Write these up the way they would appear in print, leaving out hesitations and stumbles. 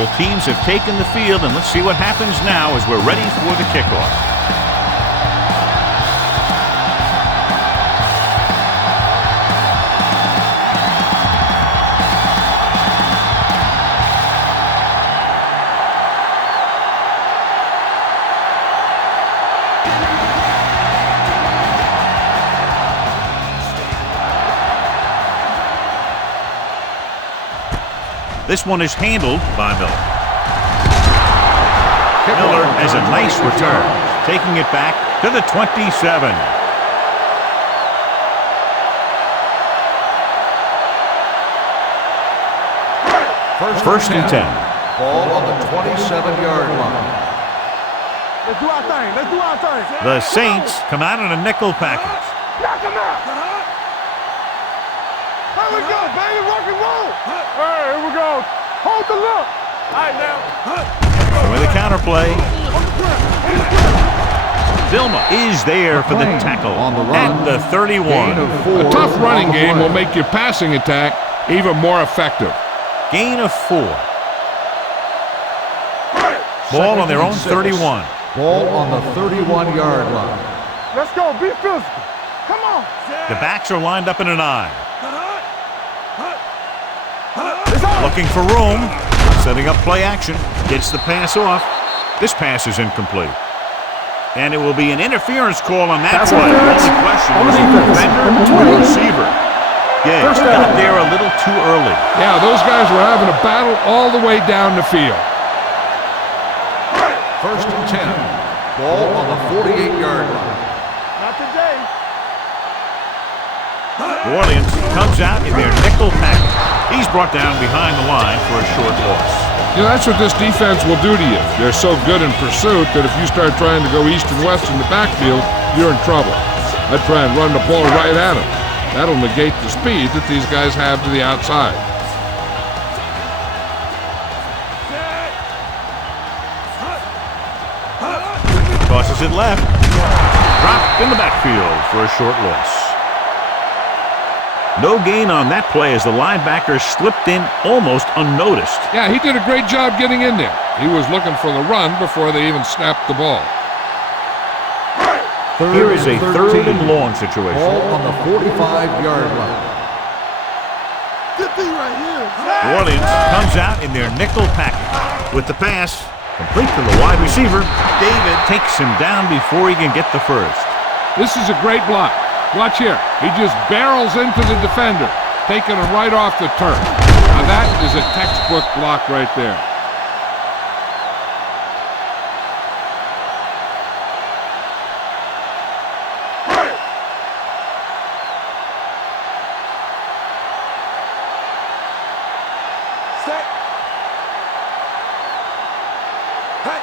Both teams have taken the field, and let's see what happens now as we're ready for the kickoff. This one is handled by Miller. Miller has a nice return, taking it back to the 27. First and 10. Ball on the 27-yard line. Let's do our thing. Let's do our thing. The Saints come out in a nickel package. Knock him out. Here we go, baby. Rock and roll. Hey, here we go. Hold the look. All right, now. With a counterplay. Vilma is there for the tackle at the 31. A tough running game will make your passing attack even more effective. Gain of 4. Ball on their own 31. Ball on the 31-yard line. Let's go. Be physical. Come on. The backs are lined up in an I. Looking for room. Setting up play action. Gets the pass off. This pass is incomplete. And it will be an interference call on that play. The only question was the defender to the receiver. Yeah, got there a little too early. Yeah, those guys were having a battle all the way down the field. First and 10. Ball on the 48-yard line. Not today. New Orleans comes out in their nickel package. He's brought down behind the line for a short loss. You know, that's what this defense will do to you. They're so good in pursuit that if you start trying to go east and west in the backfield, you're in trouble. I'd try and run the ball right at them. That'll negate the speed that these guys have to the outside. Tosses it left. Dropped in the backfield for a short loss. No gain on that play as the linebacker slipped in almost unnoticed. Yeah, he did a great job getting in there. He was looking for the run before they even snapped the ball. Here is a third and long situation. Ball on the 45-yard line. Good thing right here. New Orleans comes out in their nickel package. With the pass, complete to the wide receiver. David takes him down before he can get the first. This is a great block. Watch here. He just barrels into the defender, taking him right off the turf. Now that is a textbook block right there. Set. Hey.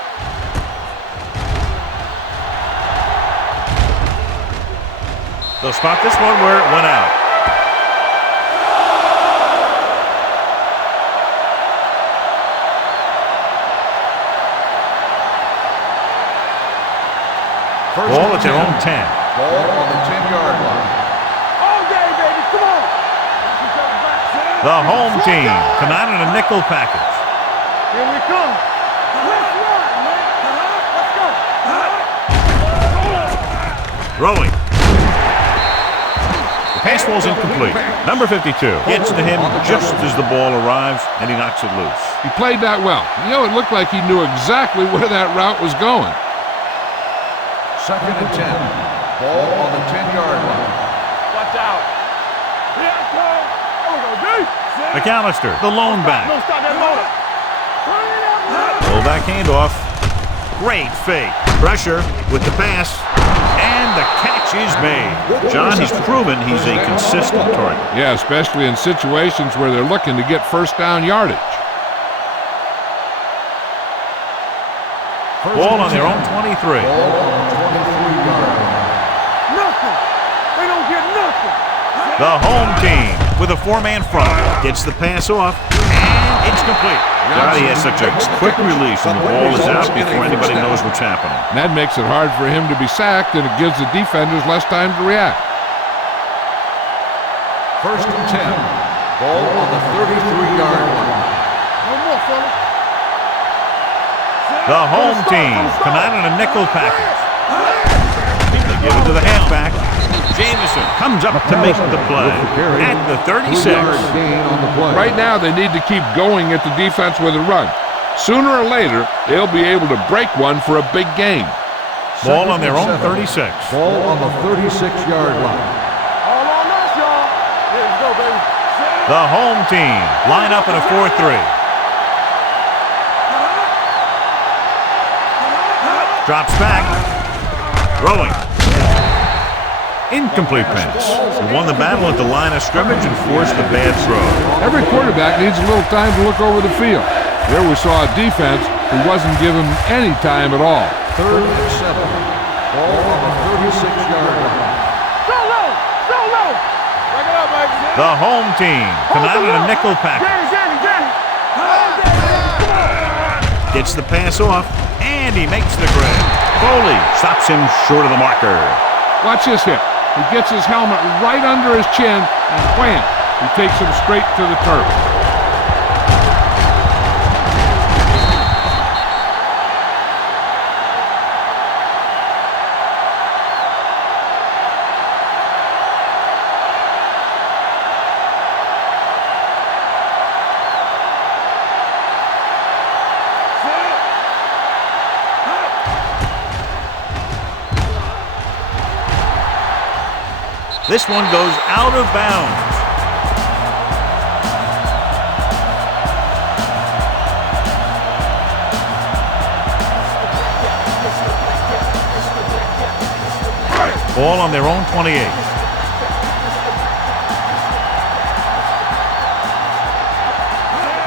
They'll spot this one where it went out. Ball at their own 10. Ball on the 10-yard line. All day, baby. Come on. The home team come out in a nickel package. Here we come. Let's run, man. Let's go. Throwing. The pass falls incomplete. Number 52 gets to him just as the ball arrives, and he knocks it loose. He played that well. You know, it looked like he knew exactly where that route was going. Second and 10. Ball on the 10-yard line. Watch out. Here we go, D. McAllister, the lone back. No, stop that motor. Pull back handoff. Great fake. Pressure with the pass. And the catch is made. John, he's proven he's a consistent target. Yeah, especially in situations where they're looking to get first down yardage. Ball on their own 23. Ball on the 23-yard line. Nothing. They don't get nothing. The home team with a four-man front gets the pass off, and it's complete. God, he has such a quick release, and the ball is out before anybody knows what's happening. And that makes it hard for him to be sacked, and it gives the defenders less time to react. First and 10. Ball on the 33-yard line. No more, fella. The home team come out in a nickel package. They give it to the halfback. Jamison comes up to make the play at the 36. Right now, they need to keep going at the defense with a run. Sooner or later, they'll be able to break one for a big gain. Ball on their own 36. Ball on the 36-yard line. All on us, y'all. Here we go, baby. The home team line up in a 4-3. Drops back. Throwing. Incomplete pass. He won the battle at the line of scrimmage and forced the bad throw. Every quarterback needs a little time to look over the field. There we saw a defense who wasn't given any time at all. 3rd and 7. Ball on the 36-yard line. Go low. Go low. Break it up, baby. The home team come out in a nickel package. Danny. Gets the pass off, and he makes the grab. Foley stops him short of the marker. Watch this hit. He gets his helmet right under his chin, and wham! He takes him straight to the turf. This one goes out of bounds. Ball on their own 28.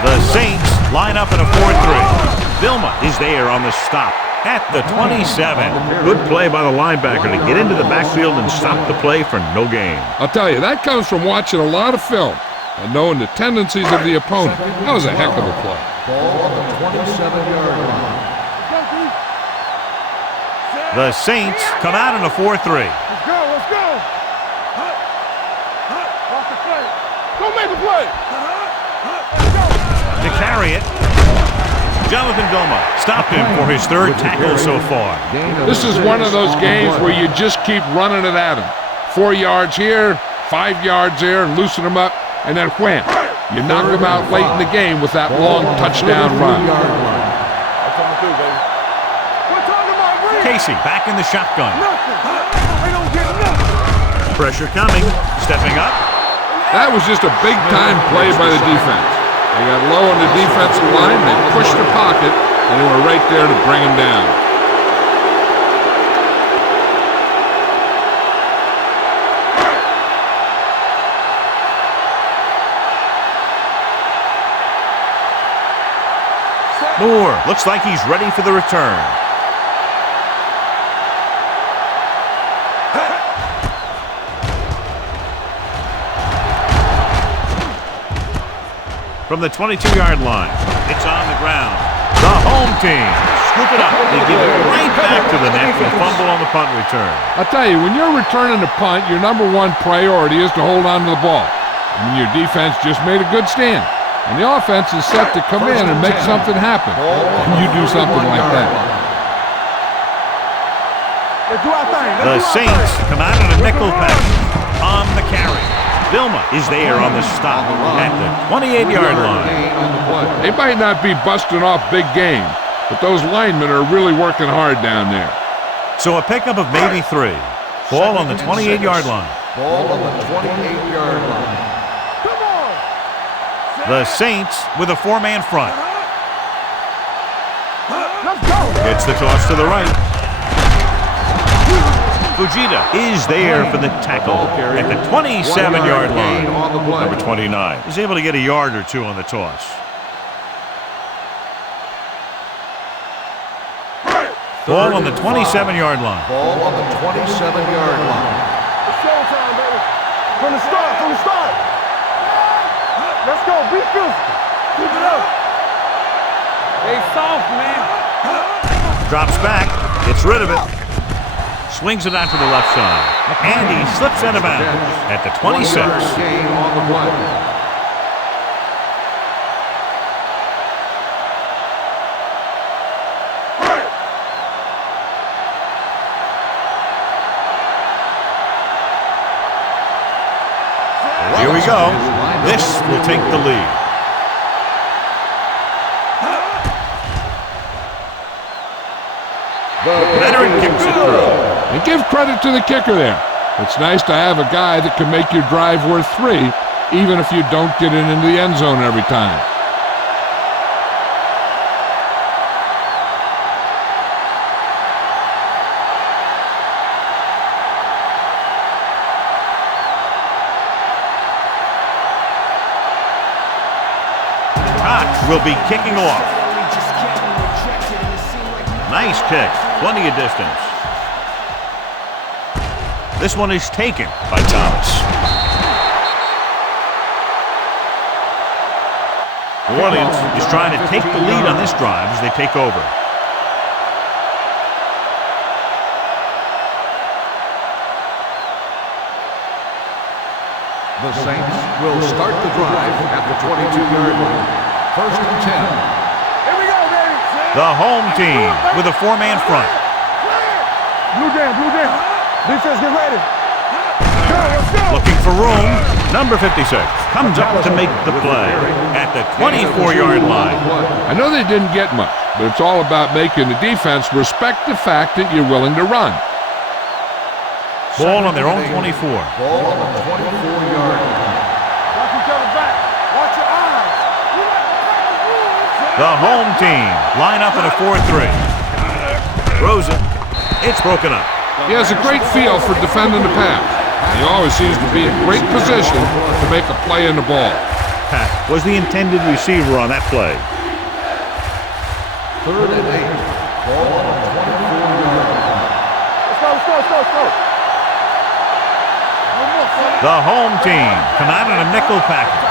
The Saints line up in a 4-3. Vilma is there on the stop at the 27. Good play by the linebacker to get into the backfield and stop the play for no gain. I'll tell you, that comes from watching a lot of film and knowing the tendencies of the opponent. That was a heck of a play. Ball on the 27-yard line. The Saints come out in a 4-3. Let's go. Watch the play. Go make the play. To carry it, Jonathan Goma stopped him for his 3rd tackle so far. This is one of those games where you just keep running it at him. 4 yards here, 5 yards there, and loosen him up, and then wham! You knock him out late in the game with that long touchdown run. Casey back in the shotgun. They don't get nothing. Pressure coming, stepping up. That was just a big-time play by the defense. They got low on the defensive line, they pushed the pocket, and they were right there to bring him down. Moore looks like he's ready for the return. From the 22-yard line, it's on the ground. The home team scoop it up. They give it right back to the net and fumble on the punt return. I'll tell you, when you're returning a punt, your number one priority is to hold on to the ball. I mean, your defense just made a good stand, and the offense is set to come in and make something happen. And you do something like that. The Saints come out in a nickel package on the carry. Vilma is there on the stop at the 28-yard line. They might not be busting off big game, but those linemen are really working hard down there. So a pickup of maybe 3. Ball on the 28-yard line. Ball on the 28-yard line. The Saints with a 4-man front. Let's go. Gets the toss to the right. Fujita is there for the tackle at the 27-yard line. Number 29 is able to get a yard or 2 on the toss. Ball on the 27-yard line. Ball on the 27-yard line. It's showtime, baby. From the start. Let's go. Be physical. Keep it up. They soft, man. Drops back. Gets rid of it. Swings it out to the left side. And he slips out of bounds at the 26. Gain on the play. Here we go. This will take the lead. Veteran kicks it through. And give credit to the kicker there. It's nice to have a guy that can make your drive worth 3, even if you don't get it into the end zone every time. Will be kicking off. Nice kick. Plenty of distance. This one is taken by Thomas. New Orleans is trying to take the lead on this drive as they take over. The Saints will start the drive at the 22-yard line. First and 10. Here we go, baby. The home team with a 4-man front. Blue down, blue down. Defense, get ready. Go, let's go. Looking for room. Number 56 comes up to make the play at the 24-yard line. I know they didn't get much, but it's all about making the defense respect the fact that you're willing to run. Ball on their own 24. Ball on the 24-yard line. Watch each other back. Watch your eyes. The home team line up in a 4-3. Throws it. It's broken up. He has a great feel for defending the pass. He always seems to be in great position to make a play in the ball. Pat was the intended receiver on that play. Third and 8. Ball on the 24-yard line. Let's go. The home team come out in a nickel package.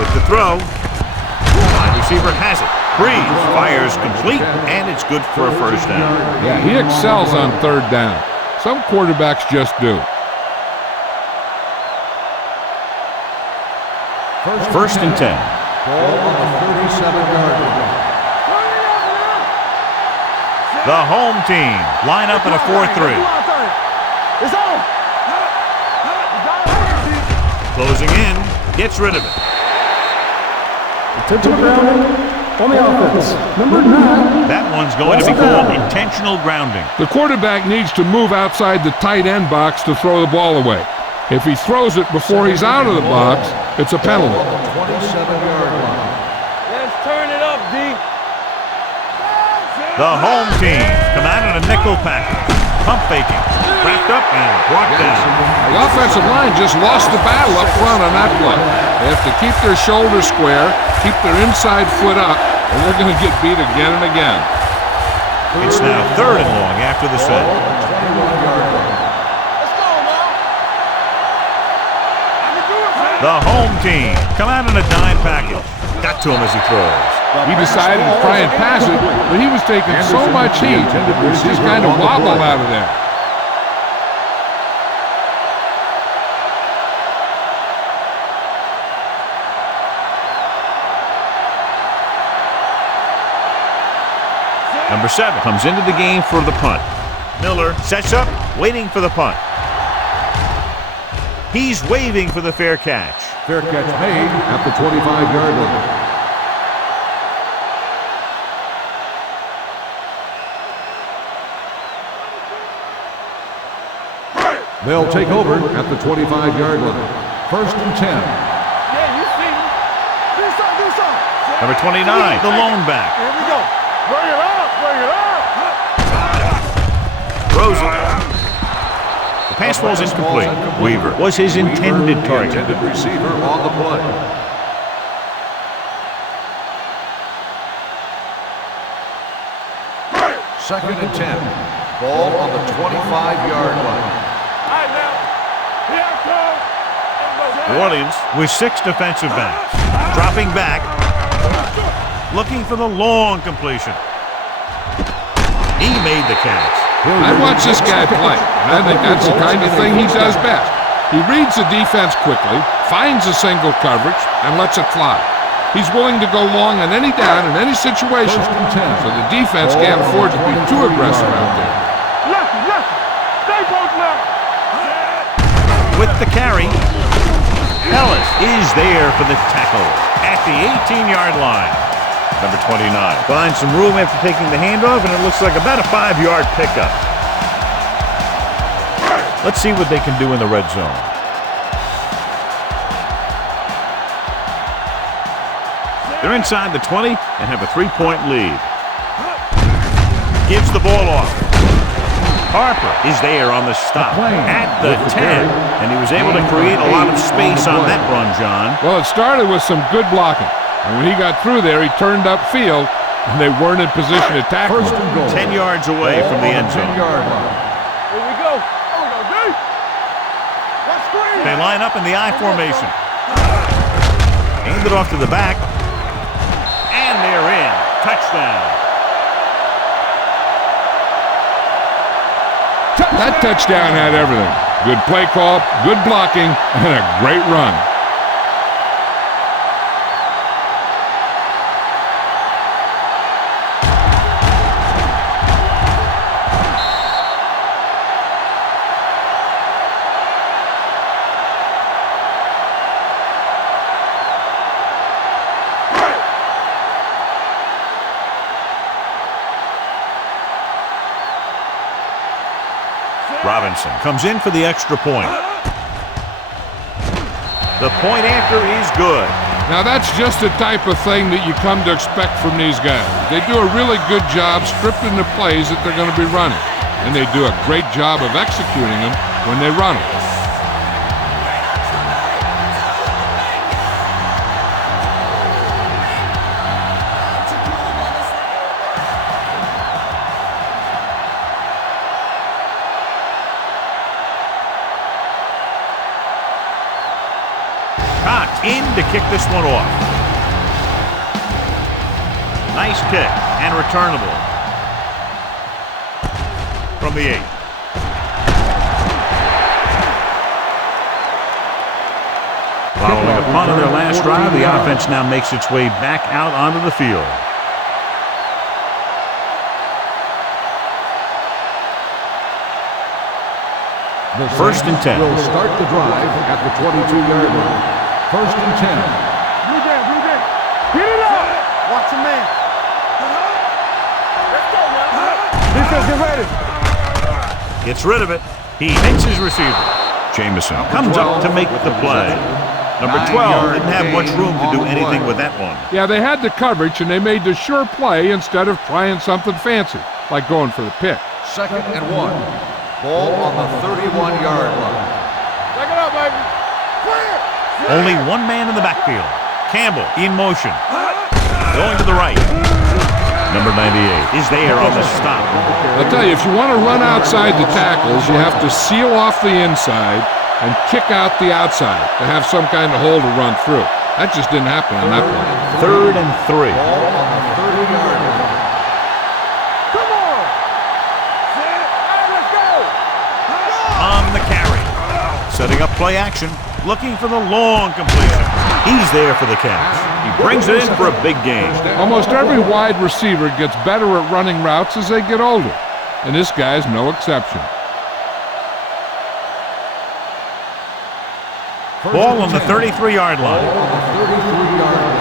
With the throw. Wide receiver has it. Breeze fires complete, and it's good for a first down. Yeah, he excels on third down. Some quarterbacks just do. First and 10. Ball on the 37-yard line. The home team line up in a 4-3. It's on. Closing in, gets rid of it. Intentional grounding on the offense. Number 9. That one's going to be called intentional grounding. The quarterback needs to move outside the tight end box to throw the ball away. If he throws it before he's out of the box, it's a penalty. Ball on the 27-yard line. Let's turn it up, D. The home team come out in a nickel package. Pump faking. Wrapped up and brought down. The offensive line just lost the battle up front on that play. They have to keep their shoulders square, keep their inside foot up, or they're going to get beat again and again. It's now 3rd and long after the set. Ball on the 21-yard line. Let's go, man. I can do it, man. The home team come out in a dime package. Got to him as he throws. He decided to try and pass it, but he was taking so much heat, he just kind of wobbled out of there. Number 7 comes into the game for the punt. Miller sets up, waiting for the punt. He's waving for the fair catch. Fair catch made at the 25-yard line. They'll take over at the 25-yard line. First and 10. Yeah, you see me. Do something. Number 29, the lone back. Here we go. Bring it up. Throws it. The pass falls incomplete. Weaver was his intended target. Intended receiver on the play. Second and 10. Ball on the 25-yard line. All right, now. Here I come. New Orleans with 6 defensive backs. Dropping back. Looking for the long completion. He made the catch. I'd watch this guy play, and I think that's the kind of thing he does best. He reads the defense quickly, finds a single coverage, and lets it fly. He's willing to go long on any down in any situation, so the defense can't afford to be too aggressive out there. Lefty. Stay both left. With the carry. carry. Ellis is there for the tackle at the 18-yard line. Number 29 finds some room after taking the handoff, and it looks like about a 5-yard pickup. Let's see what they can do in the red zone. They're inside the 20 and have a 3-point lead. Gives the ball off. Harper is there on the stop at the 10, and he was able to create a lot of space on that run, John. Well, it started with some good blocking. And when he got through there, he turned upfield, and they weren't in position to tackle him. 10 yards away from the end zone. 10-yard line. Here we go. Deep. Let's screen. They line up in the I formation. Hand it off to the back. And they're in. Touchdown. That touchdown had everything. Good play call, good blocking, and a great run. Robinson comes in for the extra point. The point after is good. Now that's just the type of thing that you come to expect from these guys. They do a really good job scripting the plays that they're going to be running. And they do a great job of executing them when they run them. In to kick this one off. Nice kick and returnable from the 8. Following a punt on their last drive, the offense now makes its way back out onto the field. First and 10. Will start the drive at the 22-yard line. First and 10. Blue Jam. Get it up. Watch the man. Let's go now. Defense, get ready. Gets rid of it. He hits his receiver. Jamison comes up to make the play. Number 12 didn't have much room to do anything with that one. Yeah, they had the coverage, and they made the sure play instead of trying something fancy, like going for the pick. Second and 1. Ball on the 31-yard line. Take it up, baby. Clear. Only one man in the backfield. Campbell in motion. Going to the right. Number 98 is there on the stop. I'll tell you, if you want to run outside the tackles, you have to seal off the inside and kick out the outside to have some kind of hole to run through. That just didn't happen on that play. 3rd and 3. Ball on the 30-yard line. Come on. Let's go. On the carry. Setting up play action. Looking for the long completion. He's there for the catch. He brings it in for a big gain. Almost every wide receiver gets better at running routes as they get older, and this guy's no exception. Ball on the 33-yard line. Ball on the 33-yard line.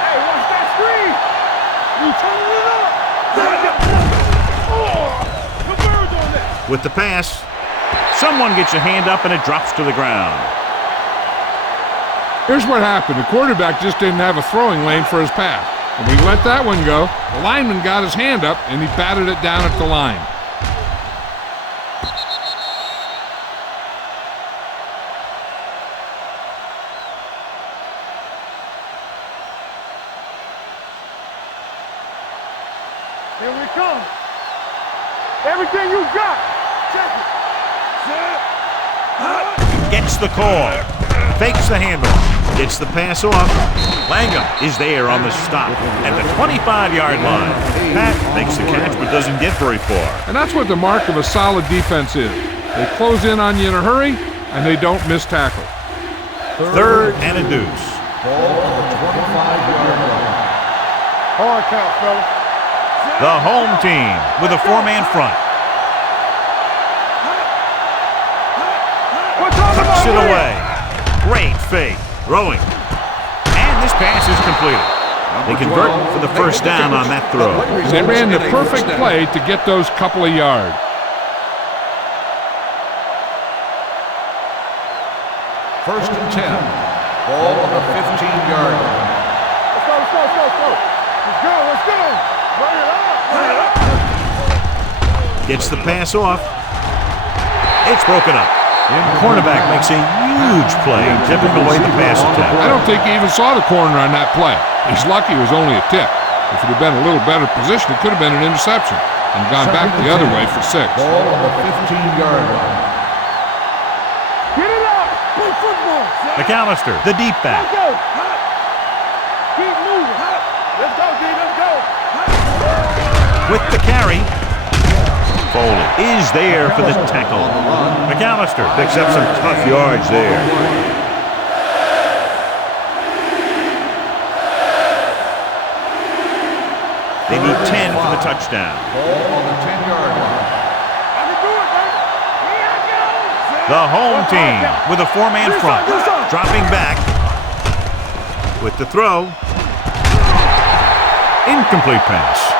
Hey, watch that screen. You turning it up. Oh, the birds on that. With the pass, someone gets a hand up and it drops to the ground. Here's what happened. The quarterback just didn't have a throwing lane for his pass. When he let that one go, the lineman got his hand up and he batted it down at the line. Here we come. Everything you got. Check it. Gets the call. Fakes the handoff. Gets the pass off. Langham is there on the stop at the 25-yard line. Pat makes the catch but doesn't get very far. And that's what the mark of a solid defense is. They close in on you in a hurry, and they don't miss tackle. 3rd and a deuce. Ball on the 25-yard line. Hard count, fellas. The home team with a 4-man front. Takes it away. Great fake. Throwing. And this pass is completed. They convert for the first down on that throw. They ran the perfect play to get those couple of yards. First and 10. Ball on the 15-yard line. Let's go. Let's go. Bring it up. Gets the pass off. It's broken up. The cornerback makes a huge play, tipping away the pass attempt. I don't think he even saw the corner on that play. He's lucky it was only a tip. If it had been a little better position, it could have been an interception and gone back the other way for 6. Ball on the 15-yard line. Get it up. Play football. McAllister, the deep back. Let's go. Keep moving. Let's go, D. Let's go. With the carry. Foley is there for the tackle. McAllister picks up some tough yards there. They need 10 for the touchdown. Ball on the 10-yard line. I can do it, baby. Here I go. The home team with a 4-man front. Dropping back. With the throw. Incomplete pass.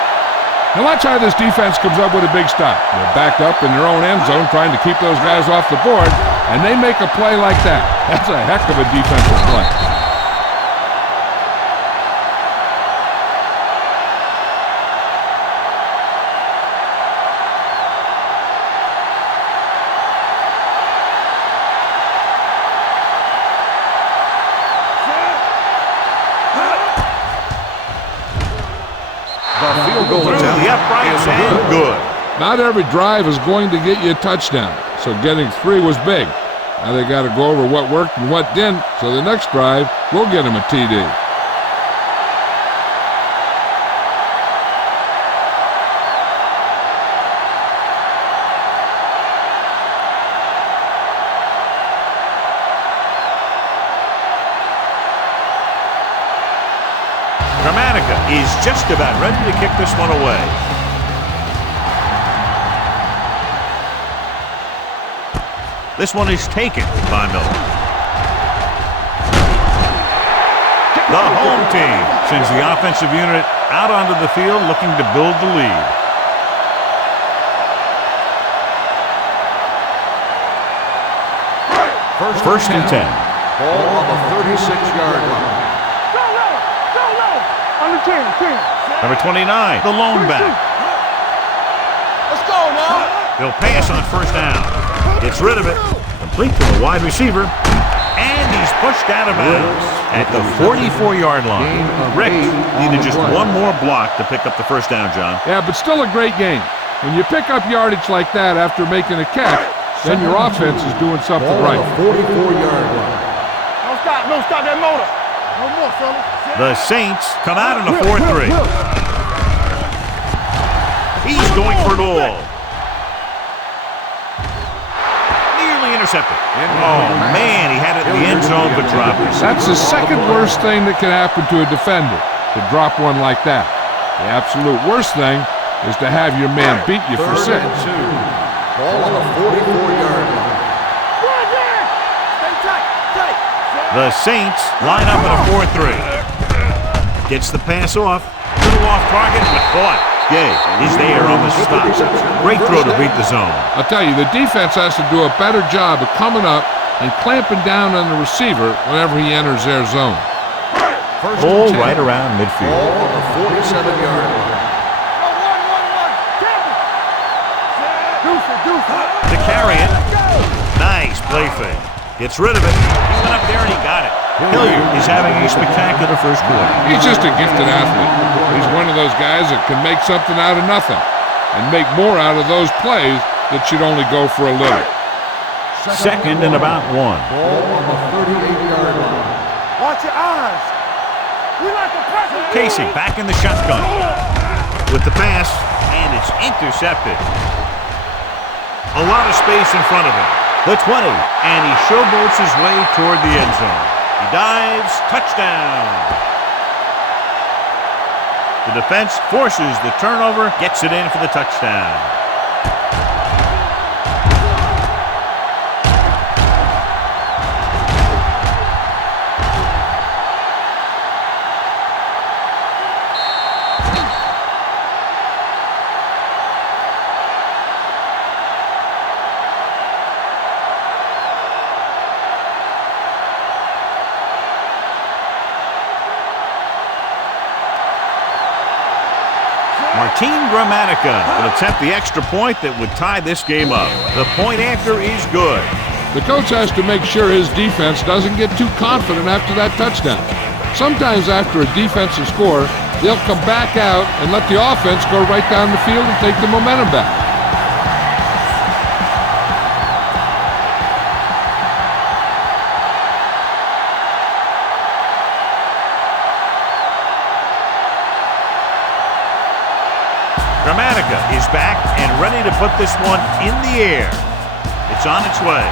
Now watch how this defense comes up with a big stop. They're backed up in their own end zone trying to keep those guys off the board, and they make a play like that. That's a heck of a defensive play. Through the uprights and good. Not every drive is going to get you a touchdown, so getting 3 was big. Now they got to go over what worked and what didn't, so the next drive will get them a TD. Is just about ready to kick this one away. This one is taken by Miller. The home team sends the offensive unit out onto the field looking to build the lead. First and 10. Ball on the 36-yard line. Number 29, the lone back. Let's go now. He'll pass on first down. Gets rid of it. Complete to the wide receiver. And he's pushed out of bounds at the 44-yard line. Rick needed just one more block to pick up the first down, John. Yeah, but still a great game. When you pick up yardage like that after making a catch, then your offense is doing something right. 44-yard line. Don't stop that motor. No more, fella. The Saints come out in a 4-3. He's going for it all. Nearly intercepted. Oh, man, he had it in the end zone but dropped it. That's the second worst thing that can happen to a defender, to drop one like that. The absolute worst thing is to have your man beat you for 6. Ball on the 44-yard line. Stay tight. The Saints line up in a 4-3. Gets the pass off. Little off target, but caught. Gay is there on the stop. Great throw to beat the zone. I'll tell you, the defense has to do a better job of coming up and clamping down on the receiver whenever he enters their zone. Ball right around midfield. Ball on the 47-yard line. To carry it. Nice play fake. Gets rid of it. He went up there and he got it. Hilliard is having a spectacular first quarter. He's just a gifted athlete. He's one of those guys that can make something out of nothing and make more out of those plays that should only go for a little. Second and about 1. Ball on the 38-yard line. Watch your eyes. We like the pressure. Casey back in the shotgun. With the pass, and it's intercepted. A lot of space in front of him. The 20, and he showboats his way toward the end zone. He dives, touchdown. The defense forces the turnover, gets it in for the touchdown. Team Grammatica will attempt the extra point that would tie this game up. The point after is good. The coach has to make sure his defense doesn't get too confident after that touchdown. Sometimes after a defensive score, they'll come back out and let the offense go right down the field and take the momentum back. Grammatica is back and ready to put this one in the air. It's on its way.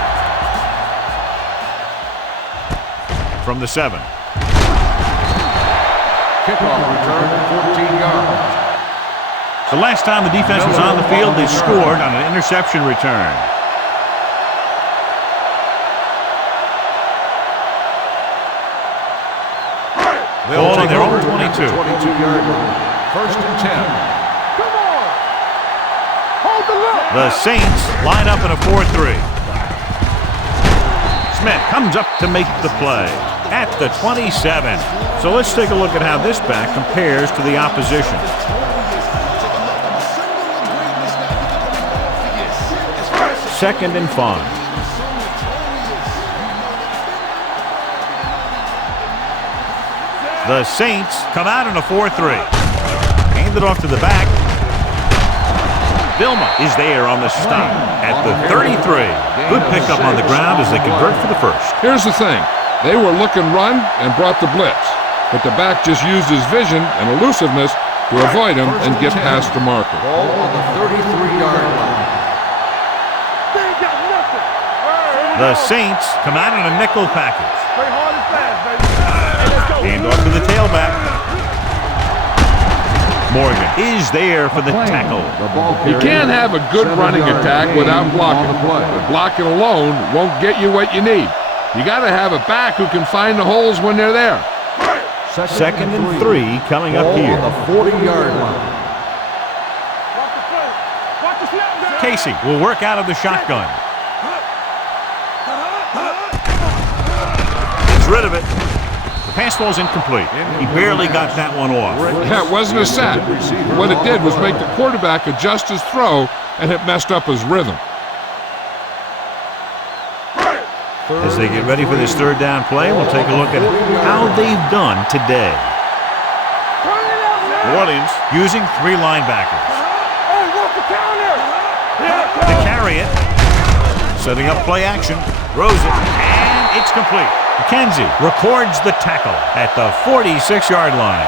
From the 7. Kickoff return, 14 yards. The last time the defense was on the field, they scored on an interception return. Ball on their own 22. 22-yard line. First and 10. The Saints line up in a 4-3. Smith comes up to make the play at the 27. So let's take a look at how this back compares to the opposition. Second and 5. The Saints come out in a 4-3. Hand it off to the back. Vilma is there on the stop at the 33. Good pickup on the ground as they convert for the first. Here's the thing. They were looking run and brought the blitz, but the back just used his vision and elusiveness to avoid him and get past the marker. Ball on the 33-yard line. The Saints come out in a nickel package. Hand off to the tailback. Morgan is there for the tackle. You can't have a good running attack without blocking. But blocking alone won't get you what you need. You got to have a back who can find the holes when they're there. Second and 3 coming up here. On the 40-yard line. Casey will work out of the shotgun. Gets rid of it. The pass ball's incomplete. He barely got that one off. Yeah, it wasn't a sack. What it did was make the quarterback adjust his throw, and it messed up his rhythm. As they get ready for this third down play, we'll take a look at how they've done today. New Orleans using 3 linebackers. They carry it. Setting up play action. Throws it. And it's complete. McKenzie records the tackle at the 46-yard line.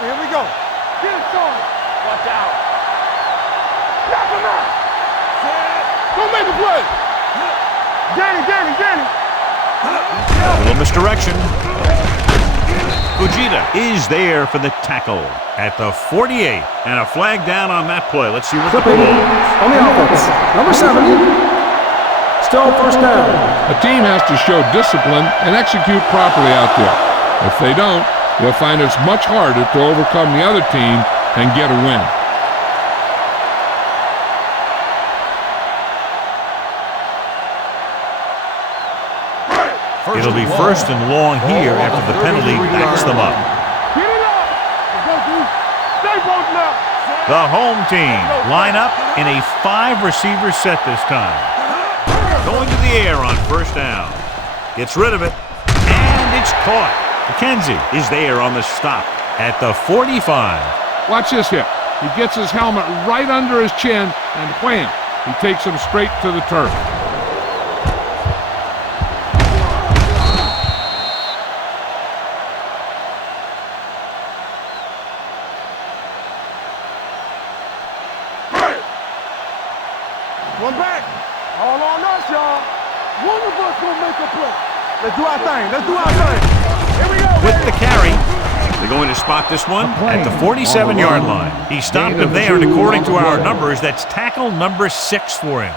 Here we go. Get it started. Watch out. Knock him out. Go make a play. Danny. A little misdirection. Fujita is there for the tackle at the 48. And a flag down on that play. Let's see what the Flipping call is. on the offense. Number 7. Still first down. A team has to show discipline and execute properly out there. If they don't, they'll find it's much harder to overcome the other team and get a win. It'll be first and long here after the penalty backs them up. Get it up. Stay both up. The home team line up in a 5-receiver set this time. Going to the air on first down. Gets rid of it. And it's caught. McKenzie is there on the stop at the 45. Watch this hit. He gets his helmet right under his chin, and wham, he takes him straight to the turf. One back. All on us, y'all. One of us will make a play. Let's do our thing. Here we go. With the carry, they're going to spot this one at the 47-yard line. He stopped him there, and according to our numbers, that's tackle number 6 for him.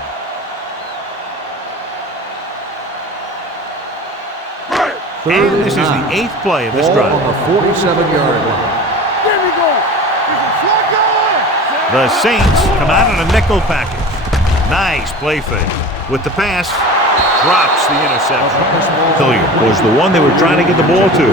And this is the 8th play of this drive. On the 47-yard line. The Saints come out in a nickel package. Nice play fake. With the pass, drops the interception. Hilliard was the one they were trying to get the ball to.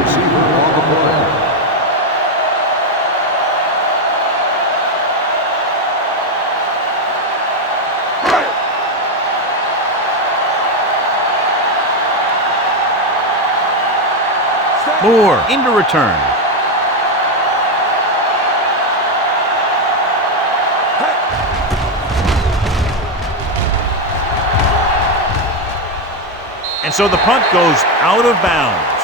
Moore into return. And so the punt goes out of bounds.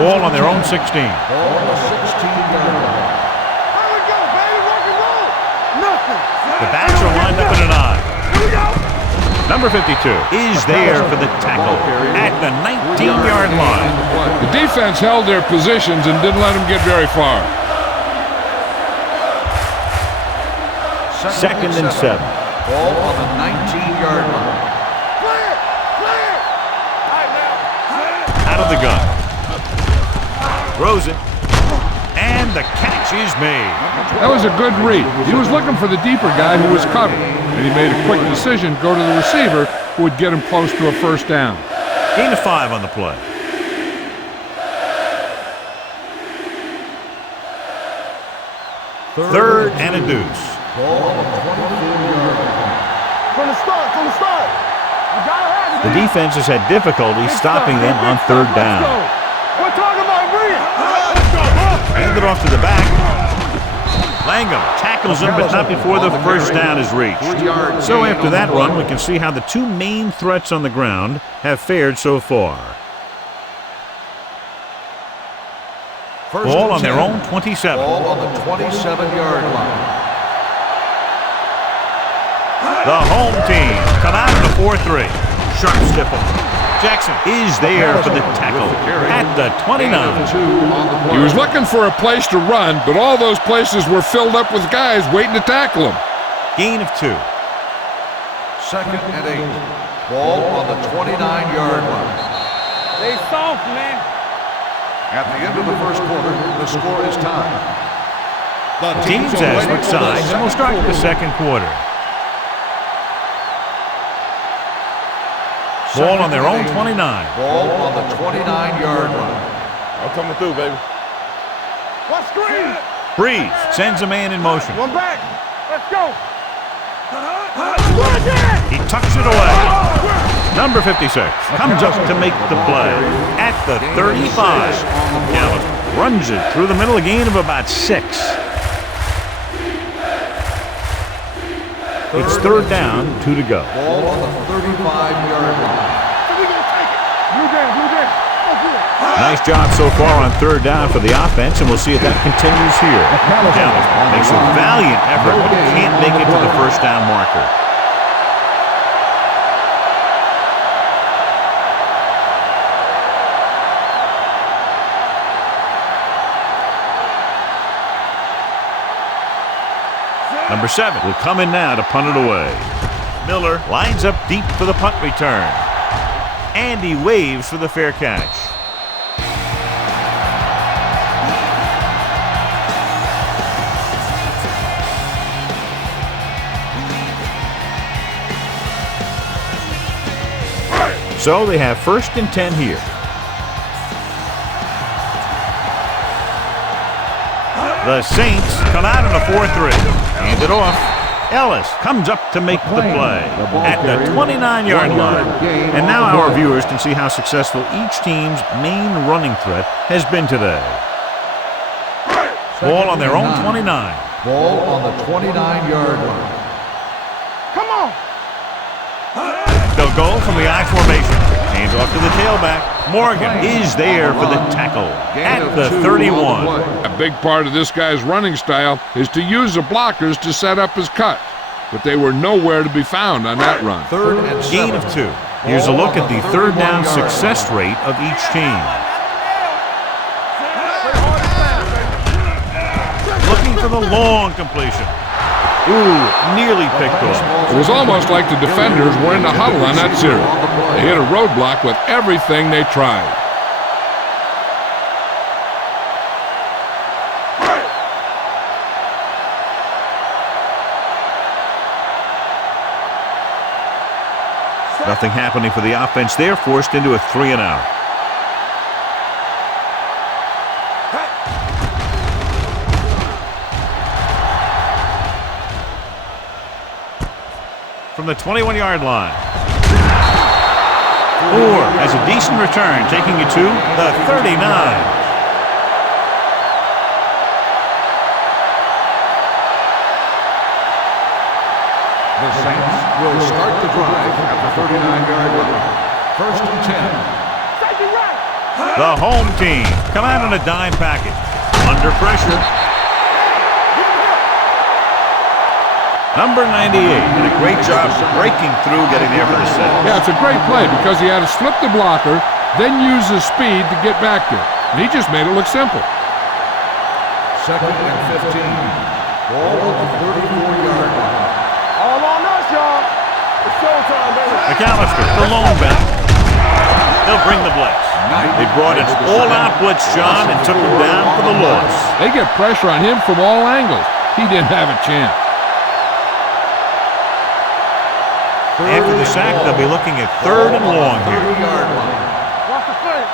Ball on their own 16. Ball on the 16-yard line. Here we go, baby. Rock and roll. Nothing. The backs are lined up in an eye. Here we go. Number 52 is there for the tackle at the 19-yard line. The defense held their positions and didn't let them get very far. Second and 7. Ball on the 19-yard line. Clear. Clear. All right, now. Out of the gun. Throws it. And the catch is made. That was a good read. He was looking for the deeper guy who was covered, and he made a quick decision to go to the receiver who would get him close to a first down. Gain of 5 on the play. Third and a deuce. Ball on the 24-yard line. From the start. From the start. You gotta have it. The defense has had difficulty stopping them on third down. We're talking about Reed. Let's go, bro. Hand it off to the back. Langham tackles him, but not before the first down is reached. So after that run, we can see how the two main threats on the ground have fared so far. Ball on their own 27. Ball on the 27-yard line. The home team come out in a 4-3. Sharp stiff arm. Jackson is there for the tackle at the 29. He was looking for a place to run, but all those places were filled up with guys waiting to tackle him. Gain of 2. Second and 8. Ball on the 29-yard line. They soft, man. At the end of the first quarter, the score is tied. The Teams as switch sides, and we'll start the second quarter. Ball on their own 29. Ball on the 29-yard line. I'm coming through, baby. Let's screen. Breeze sends a man in motion. One back. Let's go. He tucks it away. Number 56 comes up to make the play at the 35. Gallup runs it through the middle, a gain of about 6. It's third down, 2 to go. Ball on the 35-yard line. Blue game, blue game. Nice job so far on third down for the offense, and we'll see if that continues here. Gallup makes a valiant effort, but can't make it to the first down marker. Number 7 will come in now to punt it away. Miller lines up deep for the punt return. And he waves for the fair catch. So they have first and 10 here. The Saints come out in a 4-3. Hand it off. Ellis comes up to make the play at the 29-yard line. And now our viewers can see how successful each team's main running threat has been today. Ball on their own 29. Ball on the 29-yard line. Come on. They'll go from the I formation. Hands off to the tailback. Morgan is there for the tackle at the 31. A big part of this guy's running style is to use the blockers to set up his cut, but they were nowhere to be found on that run. Third and 7. Gain of 2. Here's a look at the third down success rate of each team. Looking for the long completion. Ooh, nearly picked off. It was almost like the defenders were in the huddle on that series. They hit a roadblock with everything they tried. Nothing happening for the offense there, forced into a 3-and-out. From the 21-yard line. Moore has a decent return, taking you to the 39. The Saints will start the drive at the 39-yard line. First and 10. The home team come out on a dime package. Under pressure. Number 98 did a great job breaking through, getting there for the set. Yeah, it's a great play because he had to slip the blocker, then use his speed to get back there. And he just made it look simple. Second and 15. Ball at the 34-yard line. All on us, y'all. It's showtime, baby. McAllister, the lone back. They'll bring the blitz. They brought an all-out blitz, John, and took him down for the loss. They get pressure on him from all angles. He didn't have a chance. After the sack, they'll be looking at 3rd and long here. Watch the fake.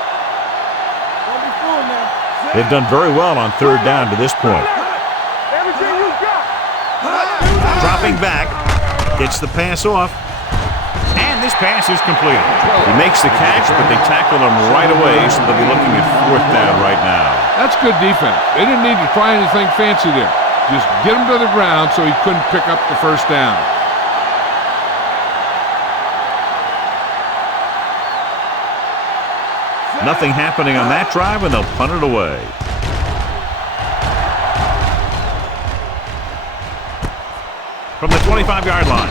Don't be fooling now. They've done very well on 3rd down to this point. Everything you got. Dropping back, gets the pass off, and this pass is completed. He makes the catch, but they tackle him right away, so they'll be looking at 4th down right now. That's good defense. They didn't need to try anything fancy there. Just get him to the ground so he couldn't pick up the 1st down. Nothing happening on that drive, and they'll punt it away. From the 25-yard line.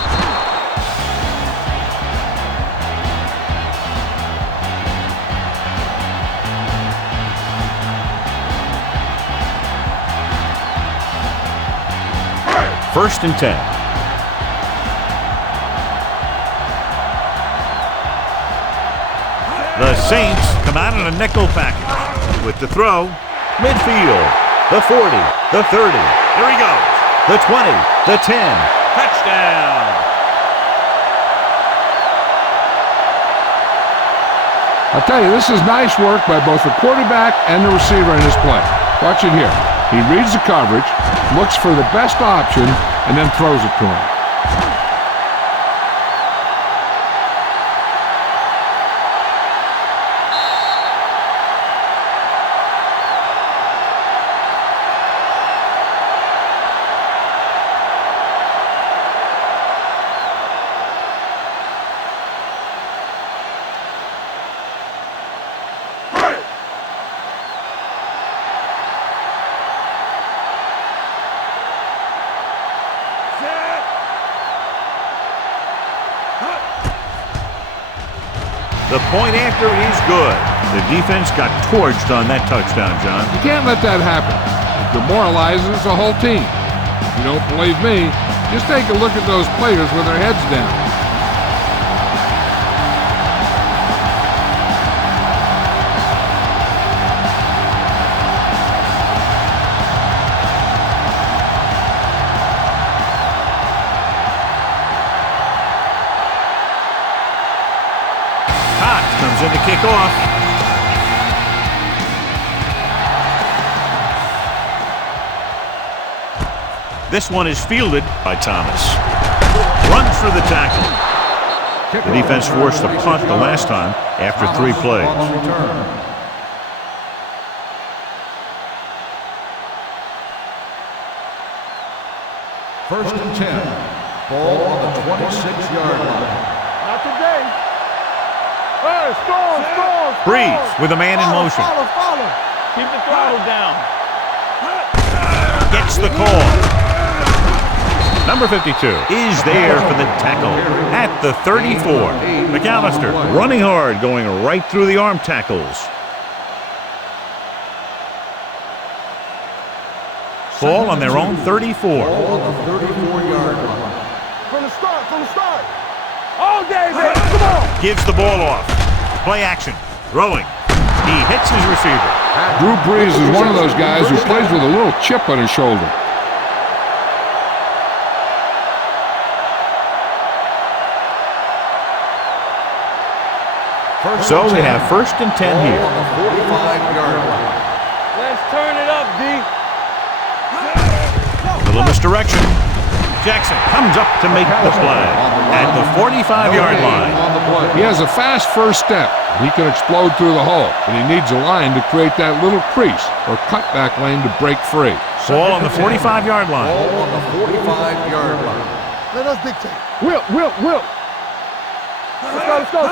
First and 10. The Saints come out in a nickel package with the throw. Midfield. The 40. The 30. There he goes. The 20. The 10. Touchdown. I'll tell you, this is nice work by both the quarterback and the receiver in this play. Watch it here. He reads the coverage, looks for the best option, and then throws it to him. The point after is good. The defense got torched on that touchdown, John. You can't let that happen. It demoralizes the whole team. If you don't believe me, just take a look at those players with their heads down. Comes in to kick off. This one is fielded by Thomas. Runs through the tackle. The defense forced a punt the last time after 3 plays. First and 10. Ball on the 26-yard line. Not today. Hey, score. Breeze with a man in motion. Follow. Keep the throttle down. Gets the call. Number 52 is there for the tackle at the 34. McAllister running hard, going right through the arm tackles. Ball on their own 34. Ball on the 34-yard line. From the start. All day, baby. Come on. Gives the ball off. Play action. Throwing. He hits his receiver. Drew Brees is one of those guys who plays with a little chip on his shoulder. So they have 1st and 10 here. Ball on the 45-yard line. Let's turn it up, D. Little misdirection. Jackson comes up to make the play at the 45-yard line. He has a fast first step. He can explode through the hole, but he needs a line to create that little crease or cutback lane to break free. Ball on the 45-yard line. Ball on the 45-yard line. Let us dictate. Will. Let's go.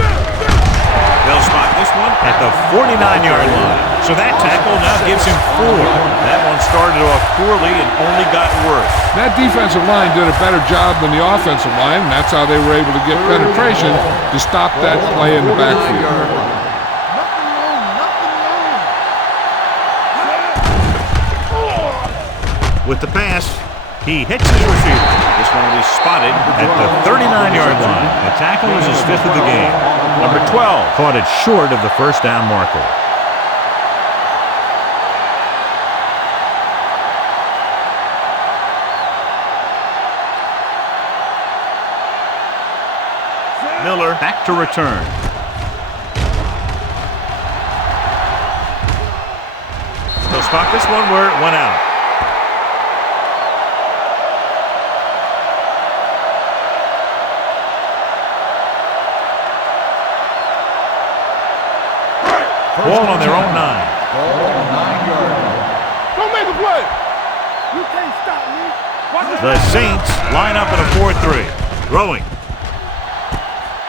They'll spot this one at the 49-yard line. So that tackle now gives him 4. That one started off poorly and only got worse. That defensive line did a better job than the offensive line, and that's how they were able to get penetration to stop that play in the backfield. With the pass, he hits his receiver. This one will be spotted at the 39-yard line. The tackle is his 5th of the game. Number 12 caught it short of the first down marker. Miller back to return. They'll spot this one where it went out. Ball on their own 9. Ball on the 9-yard line. Don't make a play. You can't stop me. The Saints line up in a 4-3. Throwing.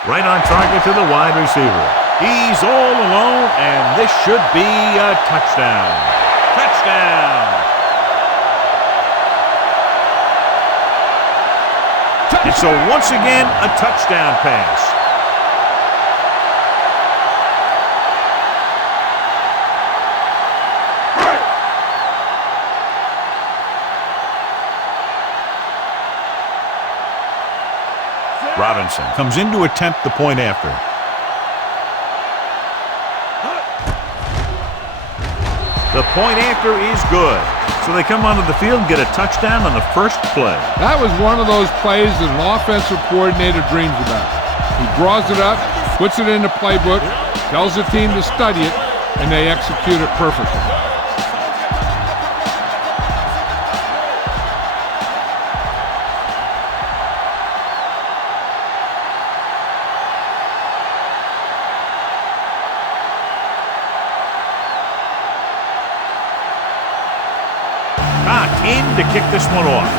Right on target to the wide receiver. He's all alone, and this should be a touchdown. Touchdown! And so once again, a touchdown pass. Robinson comes in to attempt the point after. The point after is good. So they come onto the field and get a touchdown on the first play. That was one of those plays that an offensive coordinator dreams about. He draws it up, puts it in the playbook, tells the team to study it, and they execute it perfectly. In to kick this one off.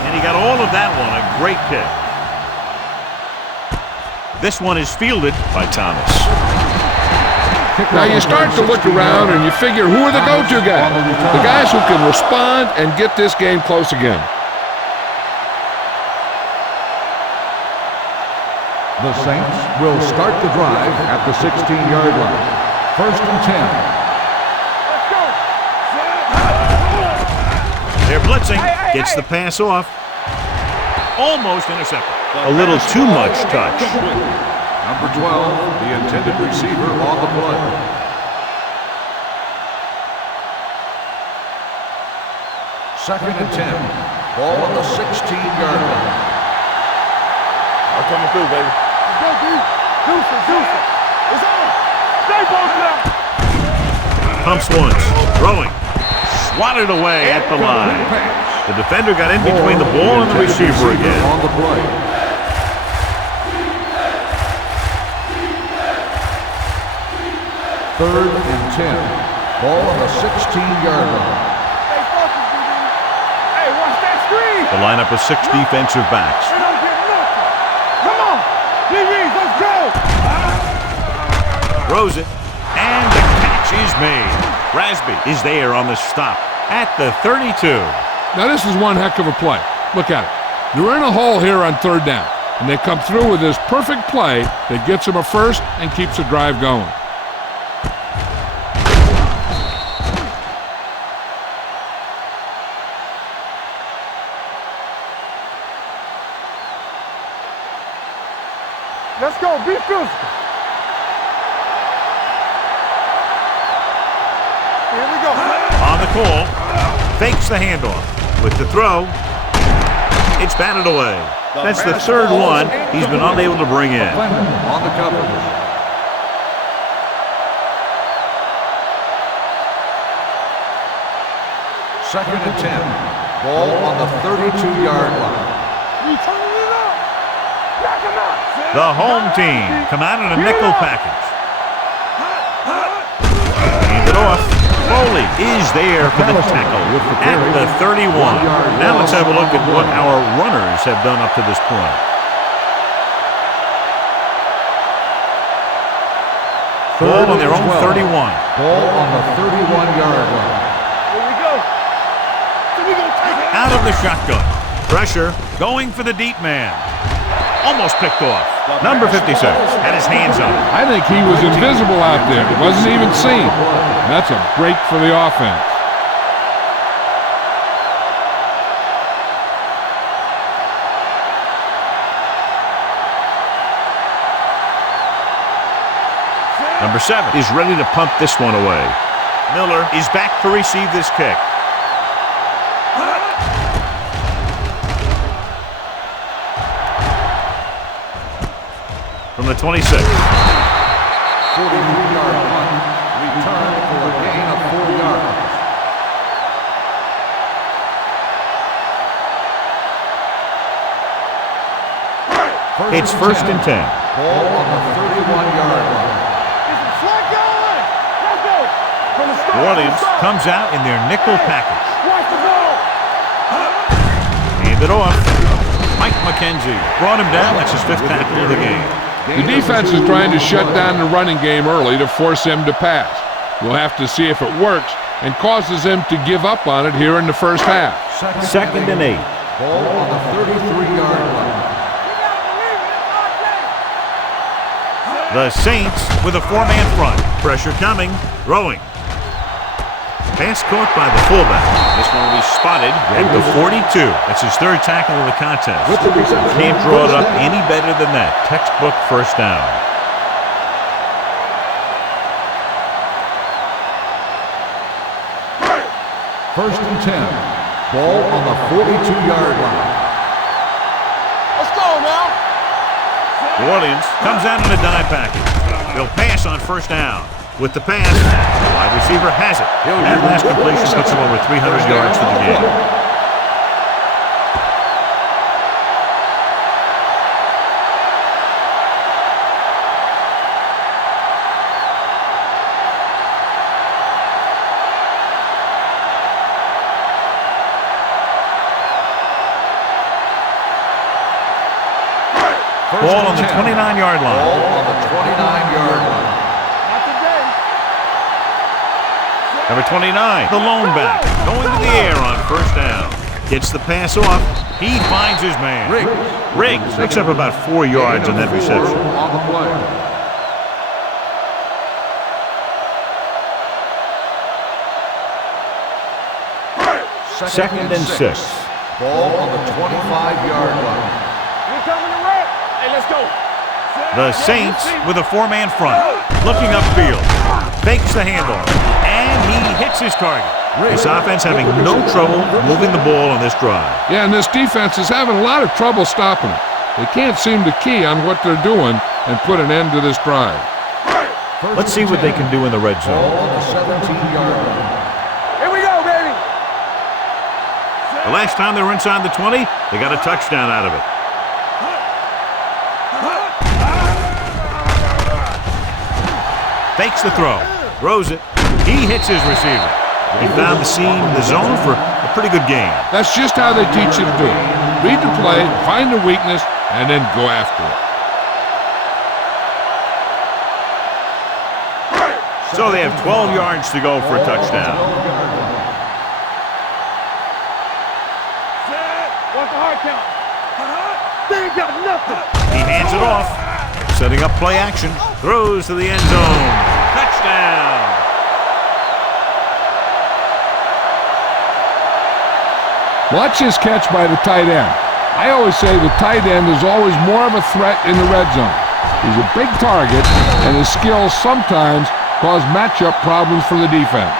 And he got all of that one, a great kick. This one is fielded by Thomas. Now you start to look around and you figure, who are the go-to guys? The guys who can respond and get this game close again. The Saints will start the drive at the 16-yard line. 1st and 10. They're blitzing. Gets the pass off. Almost intercepted. A little too much touch. Number 12, the intended receiver on the play. Second and 10. Ball on the 16-yard line. I'm coming through, baby. Let's go, D. Deuce it. It's on. Stay posted out. Pumps once. Throwing. Swatted away at the line. The defender got in between the ball and the receiver again. On the play. Third and 10. Ball on the 16-yard line. Stay focused, DB. Hey, watch that screen. The lineup of 6 defensive backs. They don't get nothing. Come on. DBs, let's go. Throws it. And the catch is made. Rasby is there on the stop at the 32. Now this is one heck of a play. Look at it. They're in a hole here on 3rd down, and they come through with this perfect play that gets them a first and keeps the drive going. Let's go. Be physical. Here we go. On the call. Fakes the handoff. With the throw. It's batted away. That's the third one he's been unable to bring in. On the cover. Second and 10. Ball on the 32-yard line. We turning it up. Back him up. The home team come out in a nickel package. Hand it off. Foley is there for the tackle at the 31. Now let's have a look at what our runners have done up to this point. Ball on their own 31. Ball on the 31-yard line. Here we go. So we gonna take it. Out of the shotgun. Pressure going for the deep man. Almost picked off. Number 56 had his hands on it. I think he was invisible out there. Wasn't even seen. That's a break for the offense. Number 7 is ready to pump this one away. Miller is back to receive this kick. From the 26. 43-yard punt. Return for a gain of 4 yards. It's first and 10. Ball on the 31-yard line. Slide going. Let's go. From the start. New Orleans comes out in their nickel package. Watch the ball. Hand it off. Mike McKenzie brought him down. That's his 5th tackle of the game. The defense is trying to shut down the running game early to force him to pass. We'll have to see if it works and causes him to give up on it here in the first half. Second and 8. Ball on the 33-yard line. The Saints with a 4-man front. Pressure coming. Throwing. Pass caught by the fullback. This one will be spotted at the 42. That's his 3rd tackle of the contest. Can't draw it up any better than that. Textbook first down. First and 10. Ball on the 42-yard line. Let's go now. New Orleans comes out in a dime package. They'll pass on first down. With the pass, the wide receiver has it. That last completion puts him over 300 yards for the game. Ball on the 29-yard line. Ball on the 29-yard line. Not today. Number 29, the lone back, going to the air on first down. Gets the pass off. He finds his man. Riggs picks up about 4 yards on that reception. On the play. Second and 6. Ball on the 25-yard line. We coming to wreck. Hey, let's go. The Saints with a 4-man front. Looking upfield. Fakes the handoff. And he hits his target. This offense having no trouble moving the ball on this drive. Yeah, and this defense is having a lot of trouble stopping it. They can't seem to key on what they're doing and put an end to this drive. Let's see what they can do in the red zone. Ball on the 17-yard line. Here we go, baby. The last time they were inside the 20, they got a touchdown out of it. Fakes the throw. Throws it. He hits his receiver. He found the seam in the zone for a pretty good game. That's just how they teach you to do it. Read the play, find the weakness, and then go after it. So they have 12 yards to go for a touchdown. What's the hard count? They ain't got nothing. He hands it off. Setting up play action. Throws to the end zone. Touchdown. Watch his catch by the tight end. I always say the tight end is always more of a threat in the red zone. He's a big target, and his skills sometimes cause matchup problems for the defense.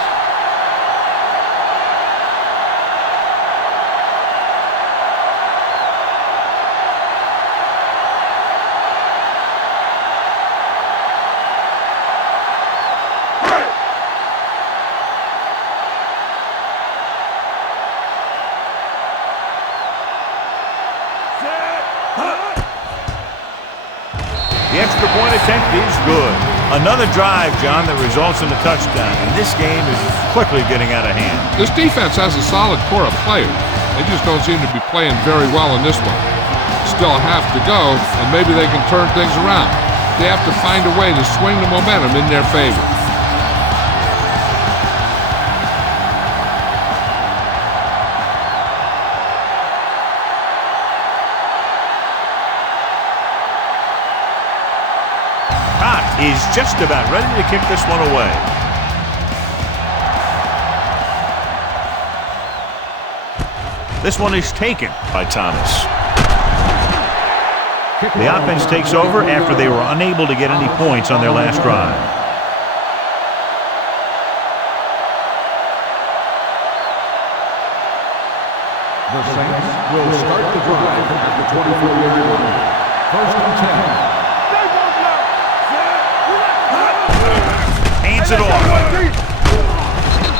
The extra point attempt is good. Another drive, John, that results in a touchdown. And this game is quickly getting out of hand. This defense has a solid core of players. They just don't seem to be playing very well in this one. Still have to go, and maybe they can turn things around. They have to find a way to swing the momentum in their favor. Is just about ready to kick this one away. This one is taken by Thomas. The offense takes over after they were unable to get any points on their last drive. The Saints will start the drive at the 24-yard line. First and 10. Hands it off.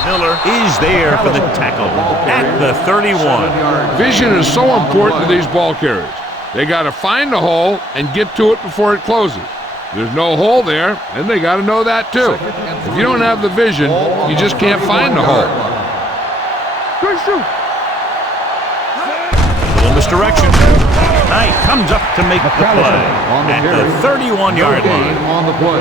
Miller is there for the tackle at the 31. Vision is so important to these ball carriers. They got to find the hole and get to it before it closes. There's no hole there, and they got to know that too. If you don't have the vision, you just can't find the hole. Little misdirection. Knight comes up to make the play at the 31-yard line.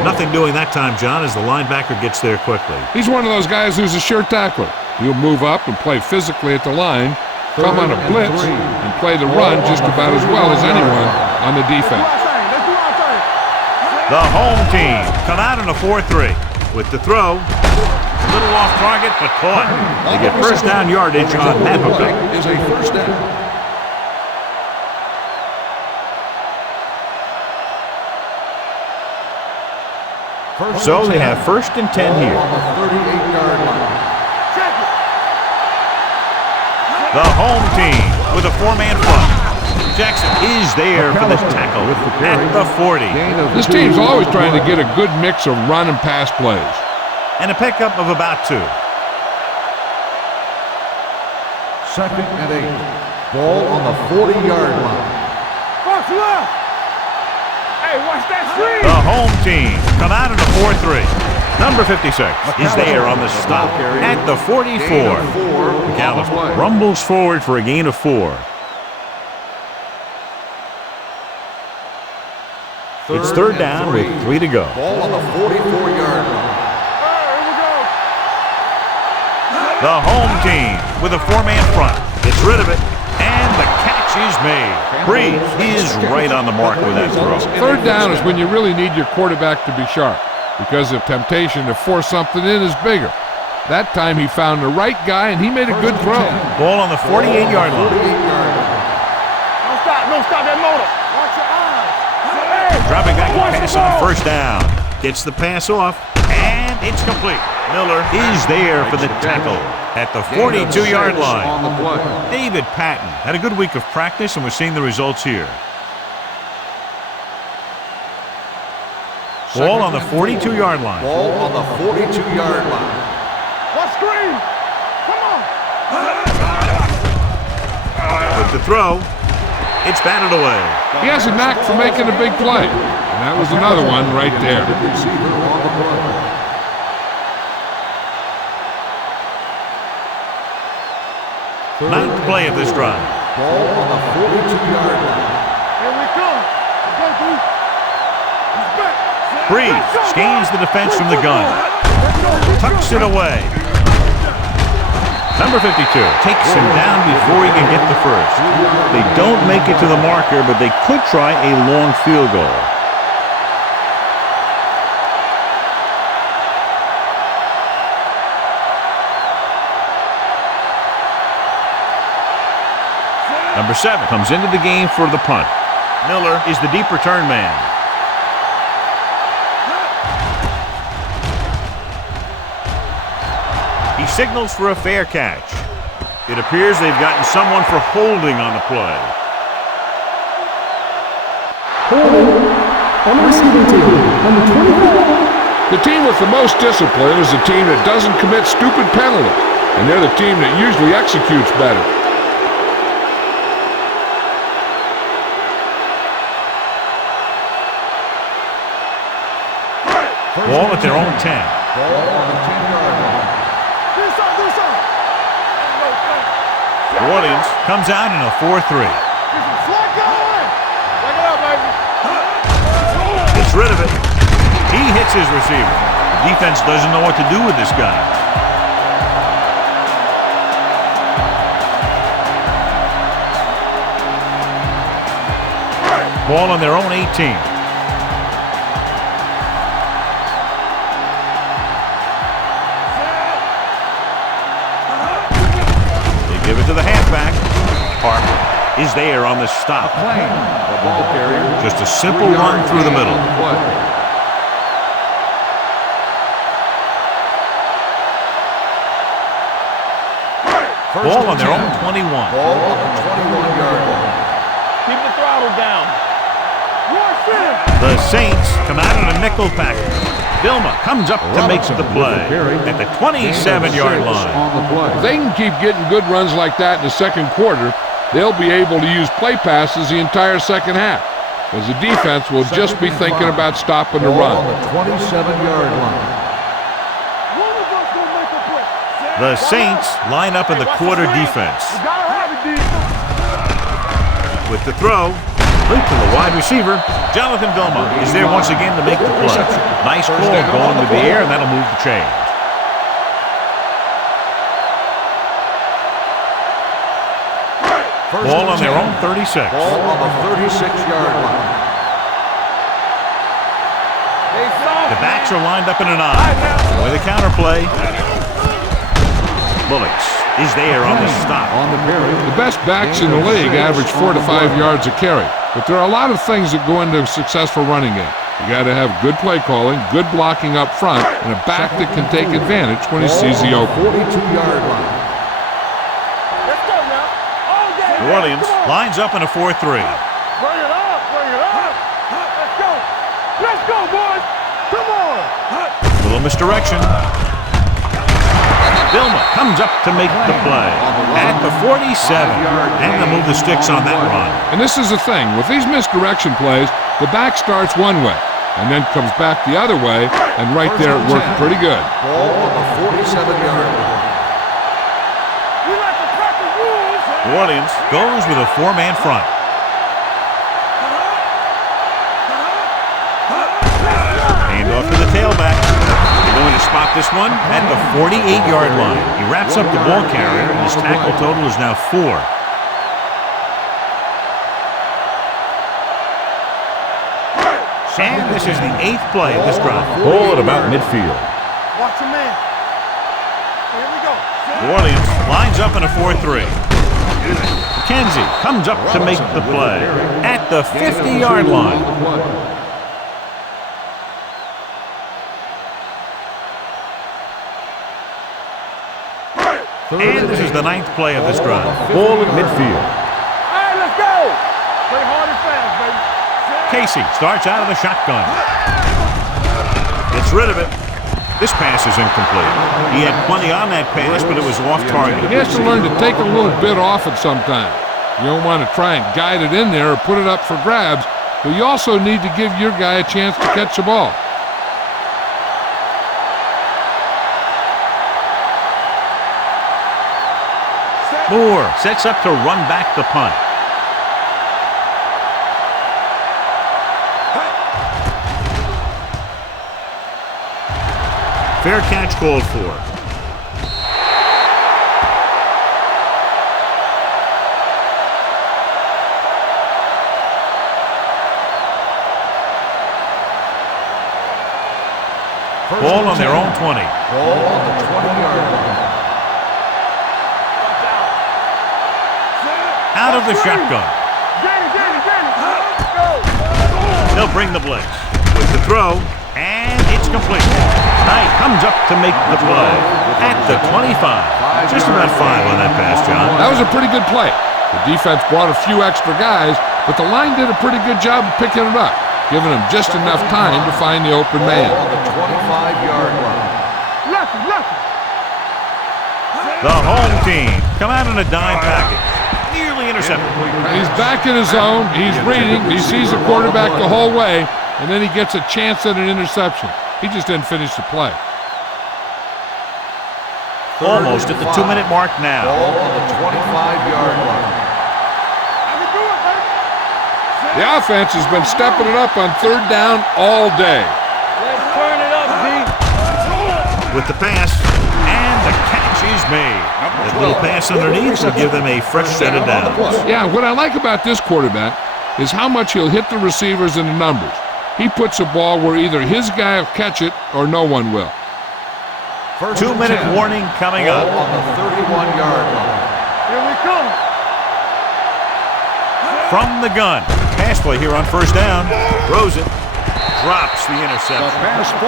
Nothing doing that time, John, as the linebacker gets there quickly. He's one of those guys who's a sure tackler. He'll move up and play physically at the line, come on a blitz, and play the run just about as well as anyone on the defense. The home team come out in a 4-3 with the throw. A little off target, but caught. They get first down yardage on that play. Is a first down. So they have first and 10 here. On the 38-yard line. The home team with a four-man front. Jackson is there for the tackle at the 40. This team's always trying to get a good mix of run and pass plays. And a pickup of about 2. Second and 8. Ball on the 40-yard line. Fox left. Hey, watch that screen. The home team come out in a 4-3. Number 56 is there on the stop at the 44. McAllister rumbles forward for a gain of 4. It's third down with 3 to go. Ball on the 44-yard line. Here we go. The home team with a four-man front gets rid of it, and the catch is made. Breeze is right on the mark with that throw. Third down is when you really need your quarterback to be sharp, because the temptation to force something in is bigger. That time he found the right guy, and he made a good throw. Ball on the 48-yard line. Don't stop that motor. Watch your eyes. Dropping back to pass on first down. Gets the pass off, and it's complete. Miller is there for the tackle at the 42-yard line. David Patton had a good week of practice, and we're seeing the results here. Ball on the 42-yard line. Ball on the 42-yard line. Watch screen. Come on. With the throw, it's batted away. He has a knack for making a big play, and that was another one right there. Receiver on the play. Ninth play of this drive. Ball on the 42-yard line. Here we come. Go, Bruce. He's back. Breeze gains the defense from the gun. Tucks it away. Number 52 takes him down before he can get the first. They don't make it to the marker, but they could try a long field goal. Number 7 comes into the game for the punt. Miller is the deep return man. He signals for a fair catch. It appears they've gotten someone for holding on the play. Holding on the receiving team. Number 24. The team with the most discipline is the team that doesn't commit stupid penalties, and they're the team that usually executes better. Ball at their own 10. Ball on the 10-yard line. New Orleans comes out in a 4-3. Gets rid of it. He hits his receiver. The defense doesn't know what to do with this guy. Ball on their own 18. Give it to the halfback. Parker is there on the stop. Just a simple run through the middle. Ball on their own 21. Ball on the 21-yard line. Keep the throttle down. The Saints come out in a nickel package. Vilma comes up to make the play at the 27-yard line. If they can keep getting good runs like that in the second quarter, they'll be able to use play passes the entire second half, because the defense will just be thinking about stopping the run. On the 27-yard line. The Saints line up in the quarter defense. With the throw, loop to the wide receiver. Jonathan Vilma is there once again to make the play. Nice ball going with the air, and that'll move the chains. Ball on their own 36. Ball on the 36-yard line. The backs are lined up in an eye. With a counter play. Bullocks is there on the stop. The best backs in the league average 4 to 5 yards a carry, but there are a lot of things that go into a successful running game. You got to have good play calling, good blocking up front, and a back that can take advantage when he sees the open. 42-yard line. Let's go now. New Orleans lines up in a 4-3. Bring it up, bring it up. Let's go, boys. Come on. Little misdirection. Vilma comes up to make the play at the 47, and to move the sticks on that run. And this is the thing. With these misdirection plays, the back starts one way and then comes back the other way, and right there it worked pretty good. Ball on the 47-yard line. We like to crack the rules. New Orleans goes with a 4-man front. Hand off to the tailback. They're going to spot this one at the 48-yard line. He wraps up the ball carrier, and his tackle total is now 4. And this is the 8th play of this drive. Ball at about midfield. Watch your man. Here we go. New Orleans lines up in a 4-3. Kenzie comes up to make the play at the 50-yard line. And this is the 9th play of this drive. Ball at midfield. All right, let's go. Play hard and fast, baby. Casey starts out of the shotgun. Gets rid of it. This pass is incomplete. He had plenty on that pass, but it was off target. He has to learn to take a little bit off it sometimes. You don't want to try and guide it in there or put it up for grabs, but you also need to give your guy a chance to catch the ball. Moore sets up to run back the punt. Fair catch called for. Ball on their own 20. Ball on the 20-yard line. Out of the shotgun. They'll bring the blitz. With the throw, and it's complete. Knight comes up to make the play at the 25. Just about 5 on that pass, John. That was a pretty good play. The defense brought a few extra guys, but the line did a pretty good job of picking it up, giving them just enough time to find the open man. On the 25-yard line. The home team come out in a dime package. Nearly intercepted. He's back in his zone. He's reading. He sees the quarterback the whole way, and then he gets a chance at an interception. He just didn't finish the play. Almost at the 2-minute mark now. Ball on the 25-yard line. The offense has been stepping it up on 3rd down all day. Let's turn it up, D. With the pass, and the catch is made. That little pass underneath will give them a fresh set of downs. Yeah, what I like about this quarterback is how much he'll hit the receivers in the numbers. He puts a ball where either his guy will catch it or no one will. 2-minute warning coming up. On the 31-yard line. Here we come. From the gun. Pass play here on 1st down. Throws it. Drops the interception.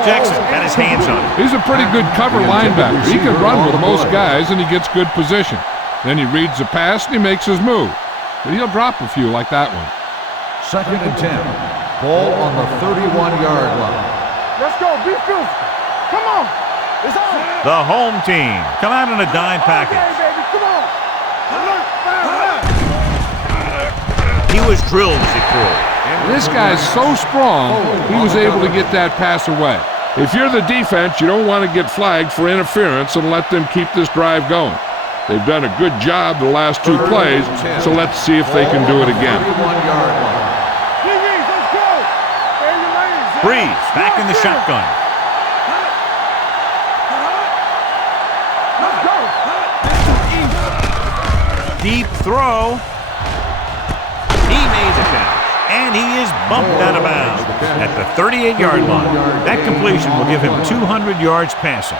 Jackson got his hands on it. He's a pretty good cover linebacker. He can run with most guys, and he gets good position. Then he reads the pass, and he makes his move. But he'll drop a few like that one. 2nd and 10. Ball on the 31-yard line. Let's go. Be physical. Come on. It's on. The home team come out in a dime package. Okay, baby. Come on. Alert. He was drilled as he threw. This guy's so strong, he was able to get that pass away. If you're the defense, you don't want to get flagged for interference and let them keep this drive going. They've done a good job the last 2 plays, so let's see if they can do it again. 31-yard line. Let's go. Breeze back in the shotgun. Let's go. Deep throw. He made the catch. And he is bumped out of bounds at the 38-yard line. That completion will give him 200 yards passing.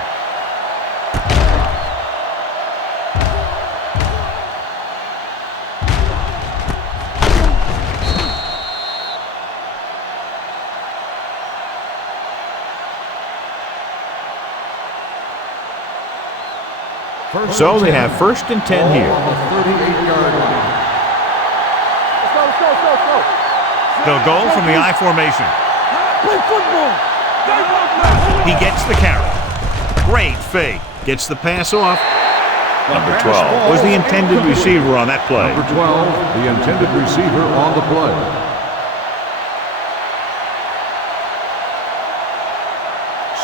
So they have 1st and 10 here. On the 38-yard line. Let's go. They'll go from the I formation. Play football. He gets the carry. Great fake. Gets the pass off. Number 12 was the intended receiver on that play. Number 12, the intended receiver on the play.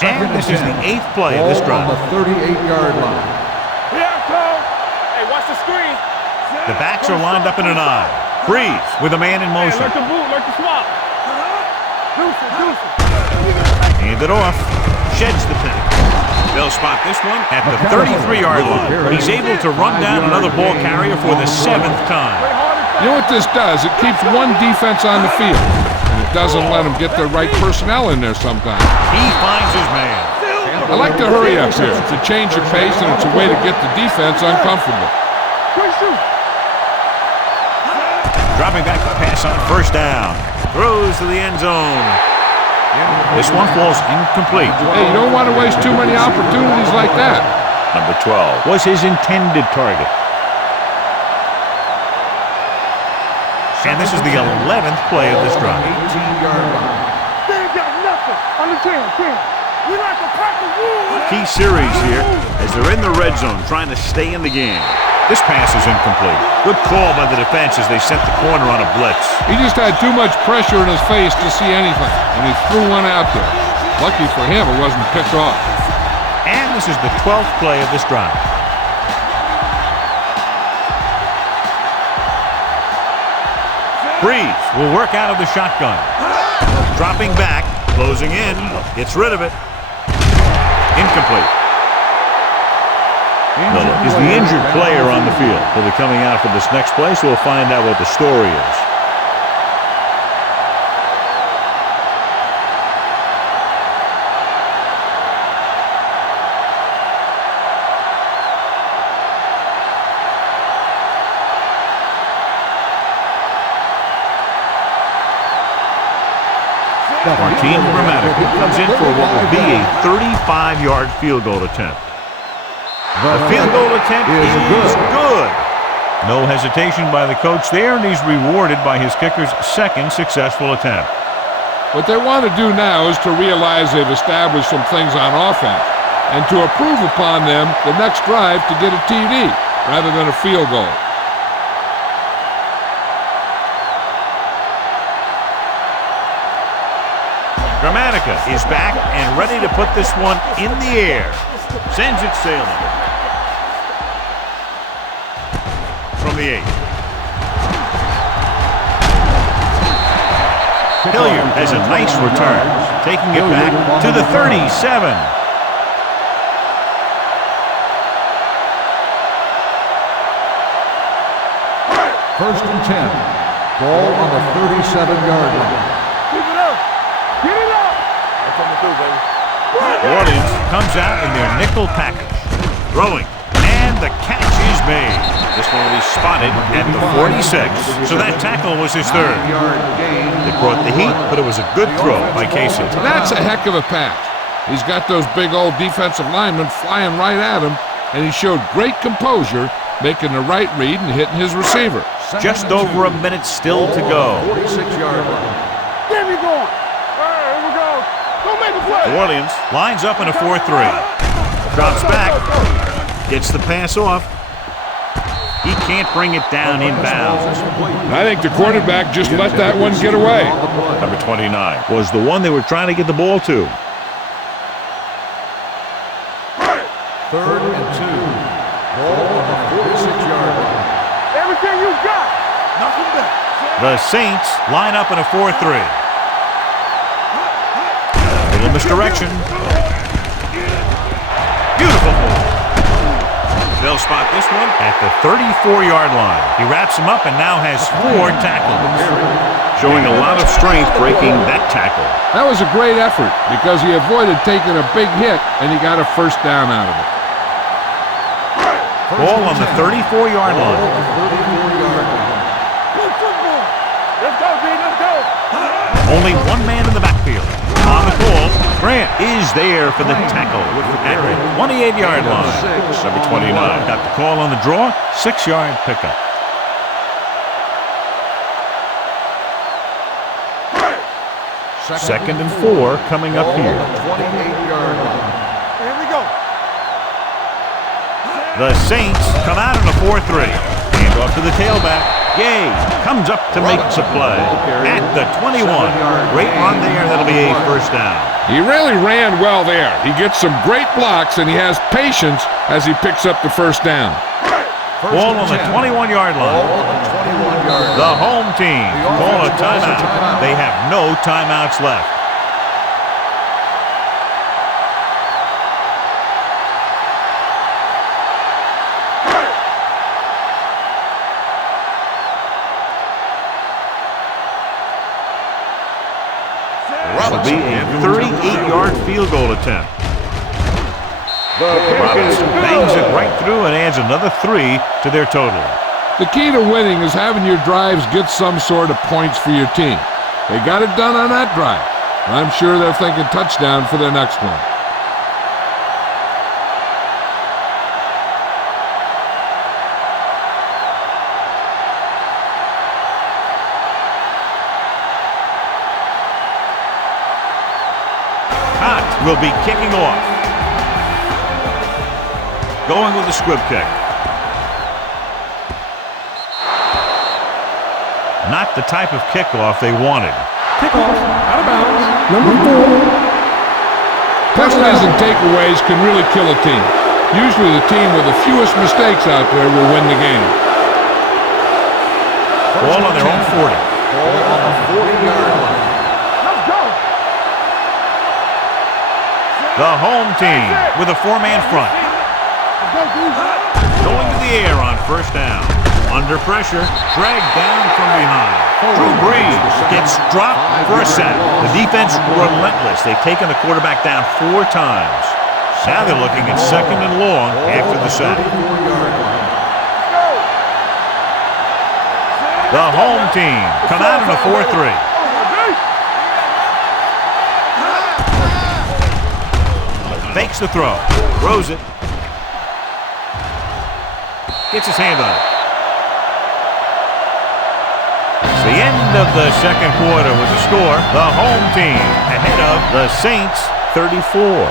And this is the 8th play of this drive. On the 38-yard line. Here I come. Hey, watch the screen. The backs are lined up in an I. Breeze with a man in motion. Learn to move, learn to swap. Deuce it. Hand it off. Sheds the penalty. They'll spot this one at the 33-yard line. He's able to run down another ball carrier for the 7th time. You know what this does? It keeps one defense on the field, and it doesn't let them get the right personnel in there sometimes. He finds his man. I like to hurry up here. It's a change of pace, and it's a way to get the defense uncomfortable. Dropping back to pass on 1st down. Throws to the end zone. This one falls incomplete. Hey, you don't want to waste too many opportunities like that. Number 12 was his intended target. And this is the 11th play of this drive. 18-yard line. They ain't got nothing. Understand? We like a pack of wolves. Key series here as they're in the red zone trying to stay in the game. This pass is incomplete. Good call by the defense as they set the corner on a blitz. He just had too much pressure in his face to see anything, and he threw one out there. Lucky for him, it wasn't picked off. And this is the 12th play of this drive. Breeze will work out of the shotgun. Dropping back, closing in, gets rid of it. Incomplete. Miller is the injured player on the field. He'll be coming out for this next play, so we'll find out what the story is. Martin Grammatica comes in for what will be a 35-yard field goal attempt. The field goal attempt is good. No hesitation by the coach there, and he's rewarded by his kicker's second successful attempt. What they want to do now is to realize they've established some things on offense and to improve upon them the next drive to get a TD rather than a field goal. Gramatica is back and ready to put this one in the air. Sends it sailing. From the 8. Hilliard has a nice return, taking it back to the 37. First and 10. Ball on the 37-yard line. Keep it up. Get it up. That's coming through, baby. New Orleans comes out in their nickel package. Throwing. And the catch is made. This one will be spotted at the 46. So that tackle was his third. It brought the heat, but it was a good throw by Casey. That's a heck of a pass. He's got those big old defensive linemen flying right at him, and he showed great composure, making the right read and hitting his receiver. Just over a minute still to go. 46-yard line. Get me going. All right, here we go. Don't make a play. New Orleans lines up in a 4-3. Drops back. Gets the pass off. He can't bring it down inbounds. I think the quarterback just let that one get away. Number 29 was the one they were trying to get the ball to. Third and 2. Ball on the 46-yard line. Everything you got. Nothing back. The Saints line up in a 4-3. Little misdirection. Beautiful move. They'll spot this one at the 34-yard line. He wraps him up and now has 4 tackles. Showing a lot of strength breaking that tackle. That was a great effort because he avoided taking a big hit and he got a first down out of it. Ball on the 34-yard line. Good football. Let's go, D. Let's go. Only one man in the backfield. On the call, Grant is there for the tackle at the 28-yard line. Number 29 got the call on the draw, 6-yard pickup. Second and 4 coming up here. 28-yard line. Here we go. The Saints come out in a 4-3. Hand off to the tailback. Gay comes up to make the play at the 21. Great run there. That'll be a first down. He really ran well there. He gets some great blocks and he has patience as he picks up the first down. Ball on the 21-yard line. The home team call a timeout. They have no timeouts left. Will be a 38-yard field goal attempt. Robinson bangs it right through and adds another 3 to their total. The key to winning is having your drives get some sort of points for your team. They got it done on that drive. I'm sure they're thinking touchdown for their next one. Will be kicking off. Going with a squib kick. Not the type of kickoff they wanted. Kickoff, out of bounds, number 4. Penalties and takeaways can really kill a team. Usually the team with the fewest mistakes out there will win the game. Ball on their own 40. Ball on the 40-yard line. Let's go. The home team with a 4-man front. Going to the air on first down. Under pressure, dragged down from behind. Drew Brees gets dropped for a sack. The defense relentless. They've taken the quarterback down 4 times. Now they're looking at second and long after the sack. The home team come out in a 4-3. Fakes the throw. Throws it. Gets his hand on it. It's the end of the second quarter with the score. The home team ahead of the Saints 34-13.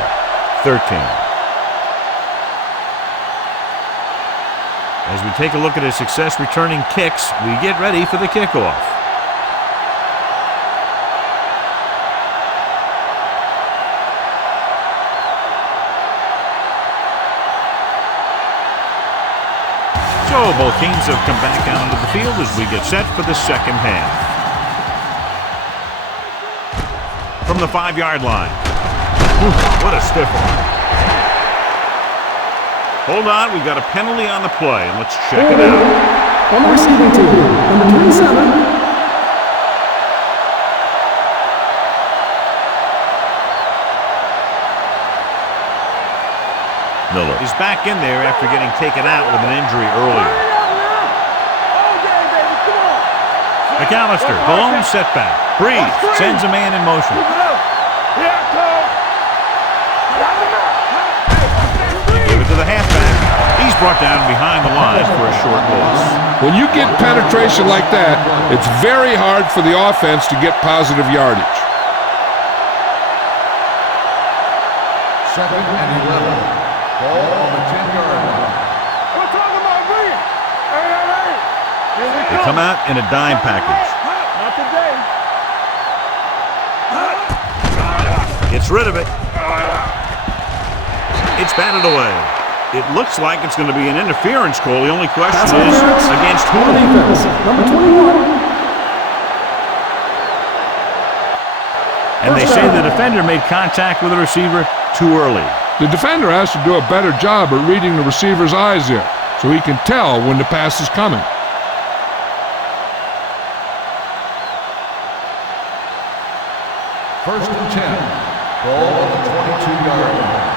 As we take a look at his success returning kicks, we get ready for the kickoff. So both teams have come back out onto the field as we get set for the second half. From the 5-yard line. What a stiff one. Hold on, we've got a penalty on the play. Let's check it out. On the receiving team, number 27. Miller is back in there after getting taken out with an injury earlier. McAllister, the lone setback. Breeze sends a man in motion. Give it to the halfback. He's brought down behind the line for a short loss. When you get penetration like that, it's very hard for the offense to get positive yardage. 2nd and 11. Ball on the 10-yard line. We're talking about bringing. Hey. They come out in a dime package. Not today. Gets rid of it. It's batted away. It looks like it's going to be an interference call. The only question is against who? On the defense, number 21. And they say the defender made contact with the receiver too early. The defender has to do a better job at reading the receiver's eyes here, so he can tell when the pass is coming. First and 10. Ball on the 22-yard line.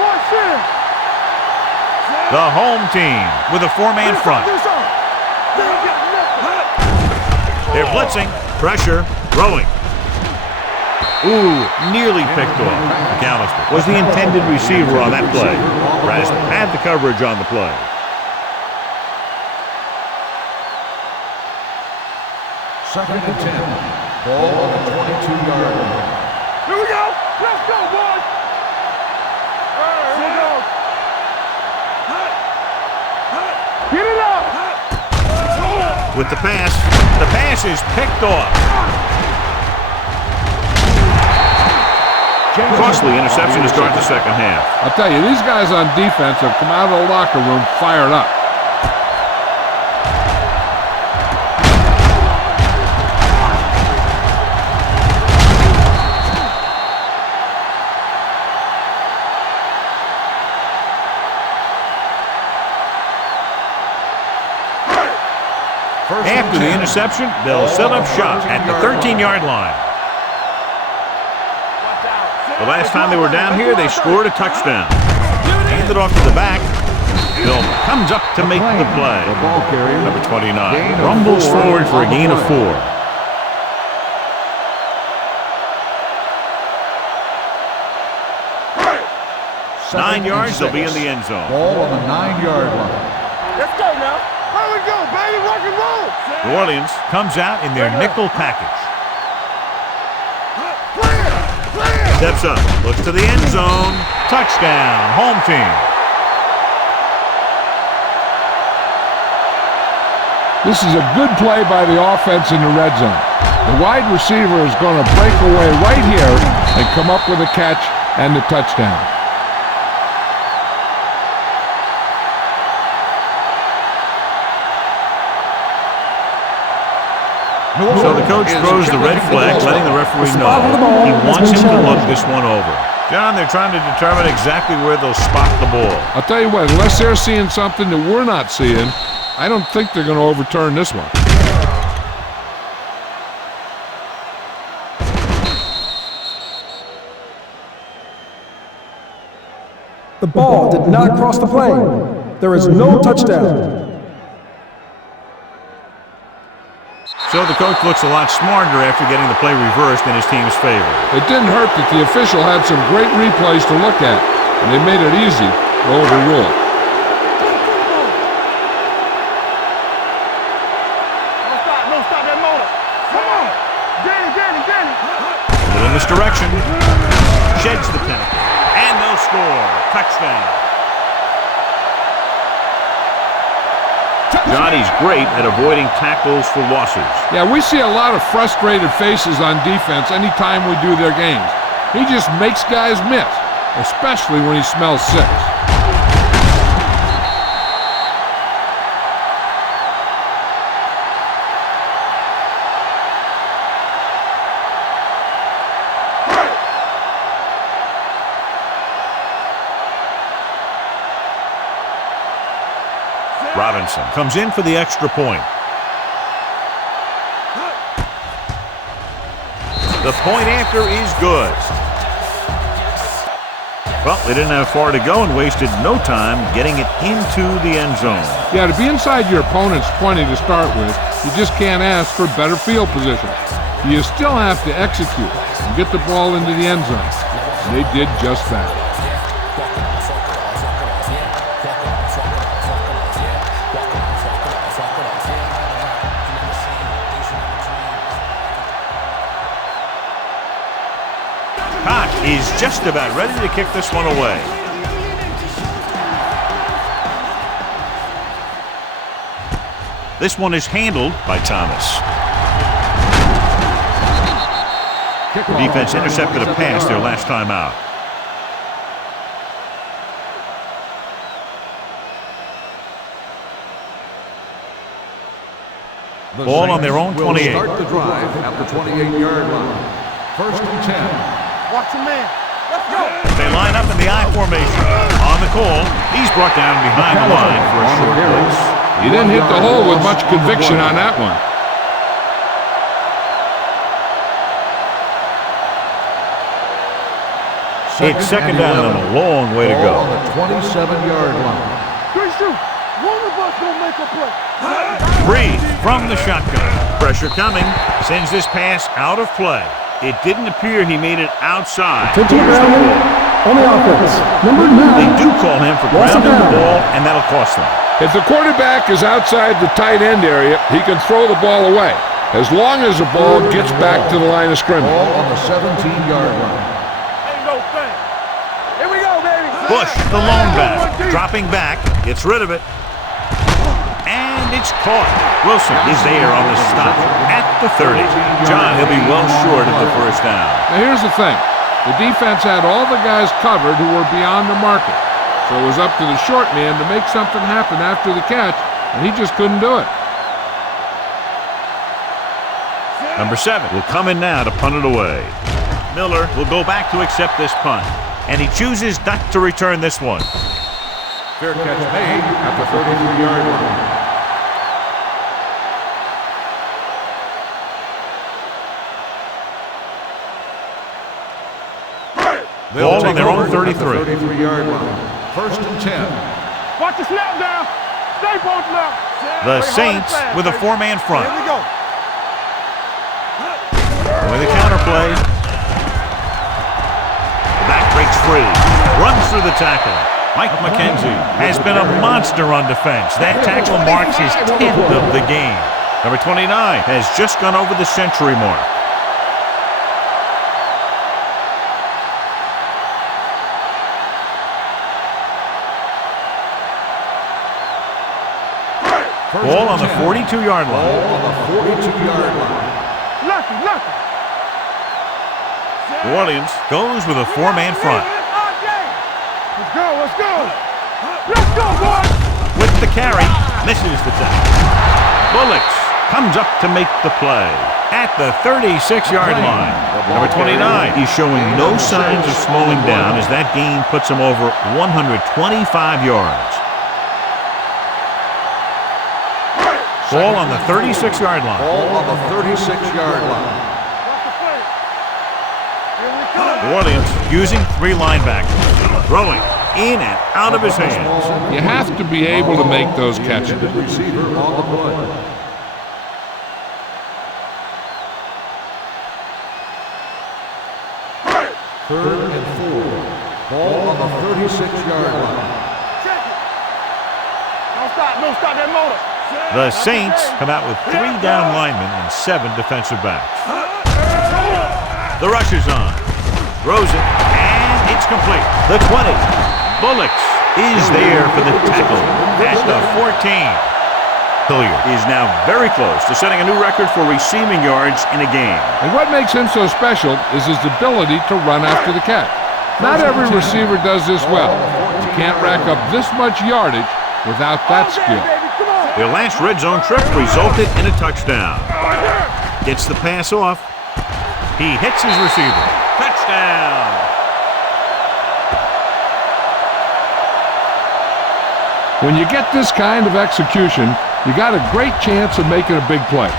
Watch him. The home team with a 4-man front. They're blitzing. Pressure. Throwing. Ooh, nearly picked off. McAllister was the intended receiver on that play. Rasp had the coverage on the play. Second and 10. Ball on the 22-yard line. Here we go. Let's go, boys. Here we go. Get it up. With the pass is picked off. Costly interception to start the second half. I'll tell you, these guys on defense have come out of the locker room fired up. After the interception, they'll set up shop at the 13-yard line. The last time they were down here, they scored a touchdown. Handed off to the back. Bill comes up to make the play. Number 29 rumbles forward for a gain of 4. 9 yards, they'll be in the end zone. Ball on the 9-yard line. Let's go now. Here we go, baby. Rock and roll. New Orleans comes out in their nickel package. Steps up, looks to the end zone. Touchdown, home team. This is a good play by the offense in the red zone. The wide receiver is going to break away right here and come up with a catch and the touchdown. So the coach throws the red flag, letting the referee know he wants him to look this one over. John, they're trying to determine exactly where they'll spot the ball. I'll tell you what, unless they're seeing something that we're not seeing, I don't think they're going to overturn this one. The ball did not cross the plane. There is no touchdown. So the coach looks a lot smarter after getting the play reversed in his team's favor. It didn't hurt that the official had some great replays to look at, and they made it easy to overrule it. direction. Sheds the penalty. And they'll score. Touchdown. Johnny's great at avoiding tackles for losses. Yeah, we see a lot of frustrated faces on defense anytime we do their games. He just makes guys miss, especially when he smells six. Robinson comes in for the extra point. The point after is good. Well, they didn't have far to go and wasted no time getting it into the end zone. Yeah, to be inside your opponent's 20 to start with, you just can't ask for better field position. You still have to execute and get the ball into the end zone. And they did just that. Is just about ready to kick this one away. This one is handled by Thomas. The defense intercepted a pass their last time out. Ball on their own 28. Start the drive at the 28-yard line. First and 10. Watch the man. Let's go. They line up in the I formation. On the call, he's brought down behind the line for a short place. He didn't hit the hole with much conviction on that one. It's second down and a long way to go. On the 27-yard line. Good shoot. One of us gonna make a play. Breeze from the shotgun. Pressure coming. Sends this pass out of play. It didn't appear he made it outside. Attention grounding on the offense. Number 9. They do call him for grounding the ball, and that'll cost them. If the quarterback is outside the tight end area, he can throw the ball away, as long as the ball gets back to the line of scrimmage. Ball on the 17-yard line. Ain't no thing. Here we go, baby. Bush, the lone back, dropping back, gets rid of it. And it's caught. Wilson is there on the stop at the 30. John, he'll be well short of the first down. Now here's the thing. The defense had all the guys covered who were beyond the marker. So it was up to the short man to make something happen after the catch, and he just couldn't do it. Number 7 will come in now to punt it away. Miller will go back to accept this punt, and he chooses not to return this one. Fair catch made at the 33-yard line. Ball on their own 33. 33-yard line. First and 10. Watch the snap down. Stay both now. The Saints with a 4-man front. Here we go. With a counter play. The back breaks free. Runs through the tackle. Mike McKenzie has been a monster on defense. That tackle marks his 10th of the game. Number 29 has just gone over the century mark. Ball on the 42-yard line. Ball on the 42-yard line. Lucky. New Orleans goes with a 4-man front. Let's go. Let's go, boys. With the carry, misses the tackle. Bullocks comes up to make the play at the 36-yard line. Number 29, he's showing no signs of slowing down as that gain puts him over 125 yards. Ball on the 36-yard line. Ball on the 36-yard line. New Orleans using 3 linebackers. Throwing in and out of his hands. You have to be able to make those catches. Receiver on the play. Third and 4. Ball on the 36-yard line. Check it. Don't stop that motor. The Saints come out with 3 down linemen and 7 defensive backs. The rush is on. Throws it, and it's complete. The 20. Bullocks is there for the tackle at the 14. Hilliard is now very close to setting a new record for receiving yards in a game. And what makes him so special is his ability to run after the catch. Not every receiver does this well. You can't rack up this much yardage without that skill. Their last red zone trip resulted in a touchdown. Gets the pass off. He hits his receiver. Touchdown! When you get this kind of execution, you got a great chance of making a big play.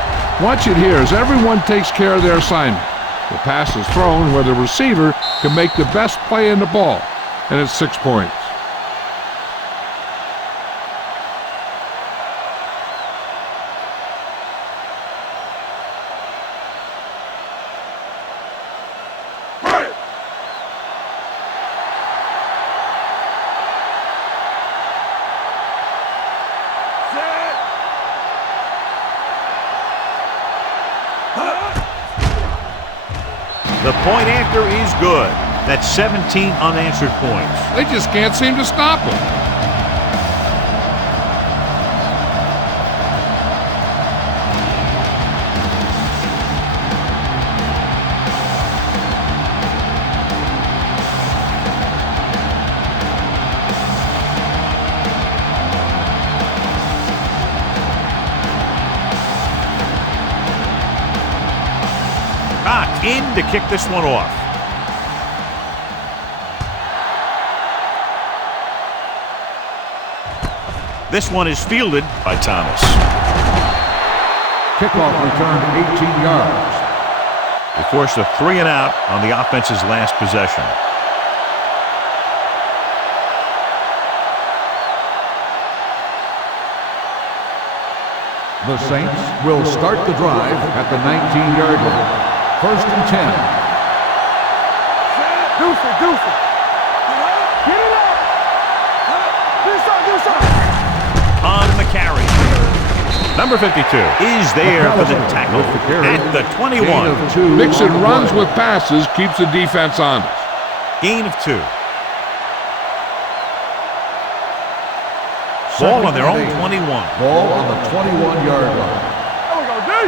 Watch it here as everyone takes care of their assignment. The pass is thrown where the receiver can make the best play in the ball, and it's 6 points. The point after is good. That's 17 unanswered points. They just can't seem to stop him. In to kick this one off. This one is fielded by Thomas. Kickoff return 18 yards. They forced a 3 and out on the offense's last possession. The Saints will start the drive at the 19-yard line. First and 10. Deuce it. Get it up. Do something. On the carry. Number 52 is there for the tackle at the 21. Mixing runs with passes keeps the defense honest. Gain of 2. Ball on their own 21. Ball on the 21-yard line. There we go, D.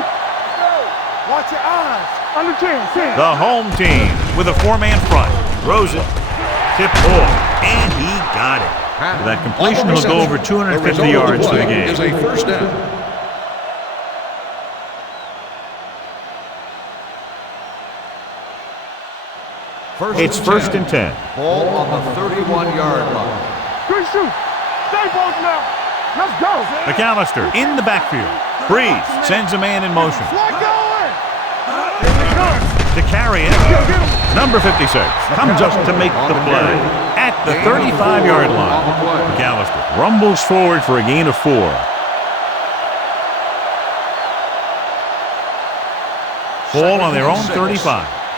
Watch your eyes. Under 10. The home team with a 4-man front. Throws it. Tip ball. And he got it. That completion will go over 250 yards for the game. Is a first down. It's first and 10. Ball on the 31-yard line. Good shoot. Stay both now. Let's go. McAllister in the backfield. Breeze sends a man in motion. Flag going. To carry it, number 56 comes up to make the play at the 35-yard line. McAllister rumbles forward for a gain of 4. Ball on their own 35.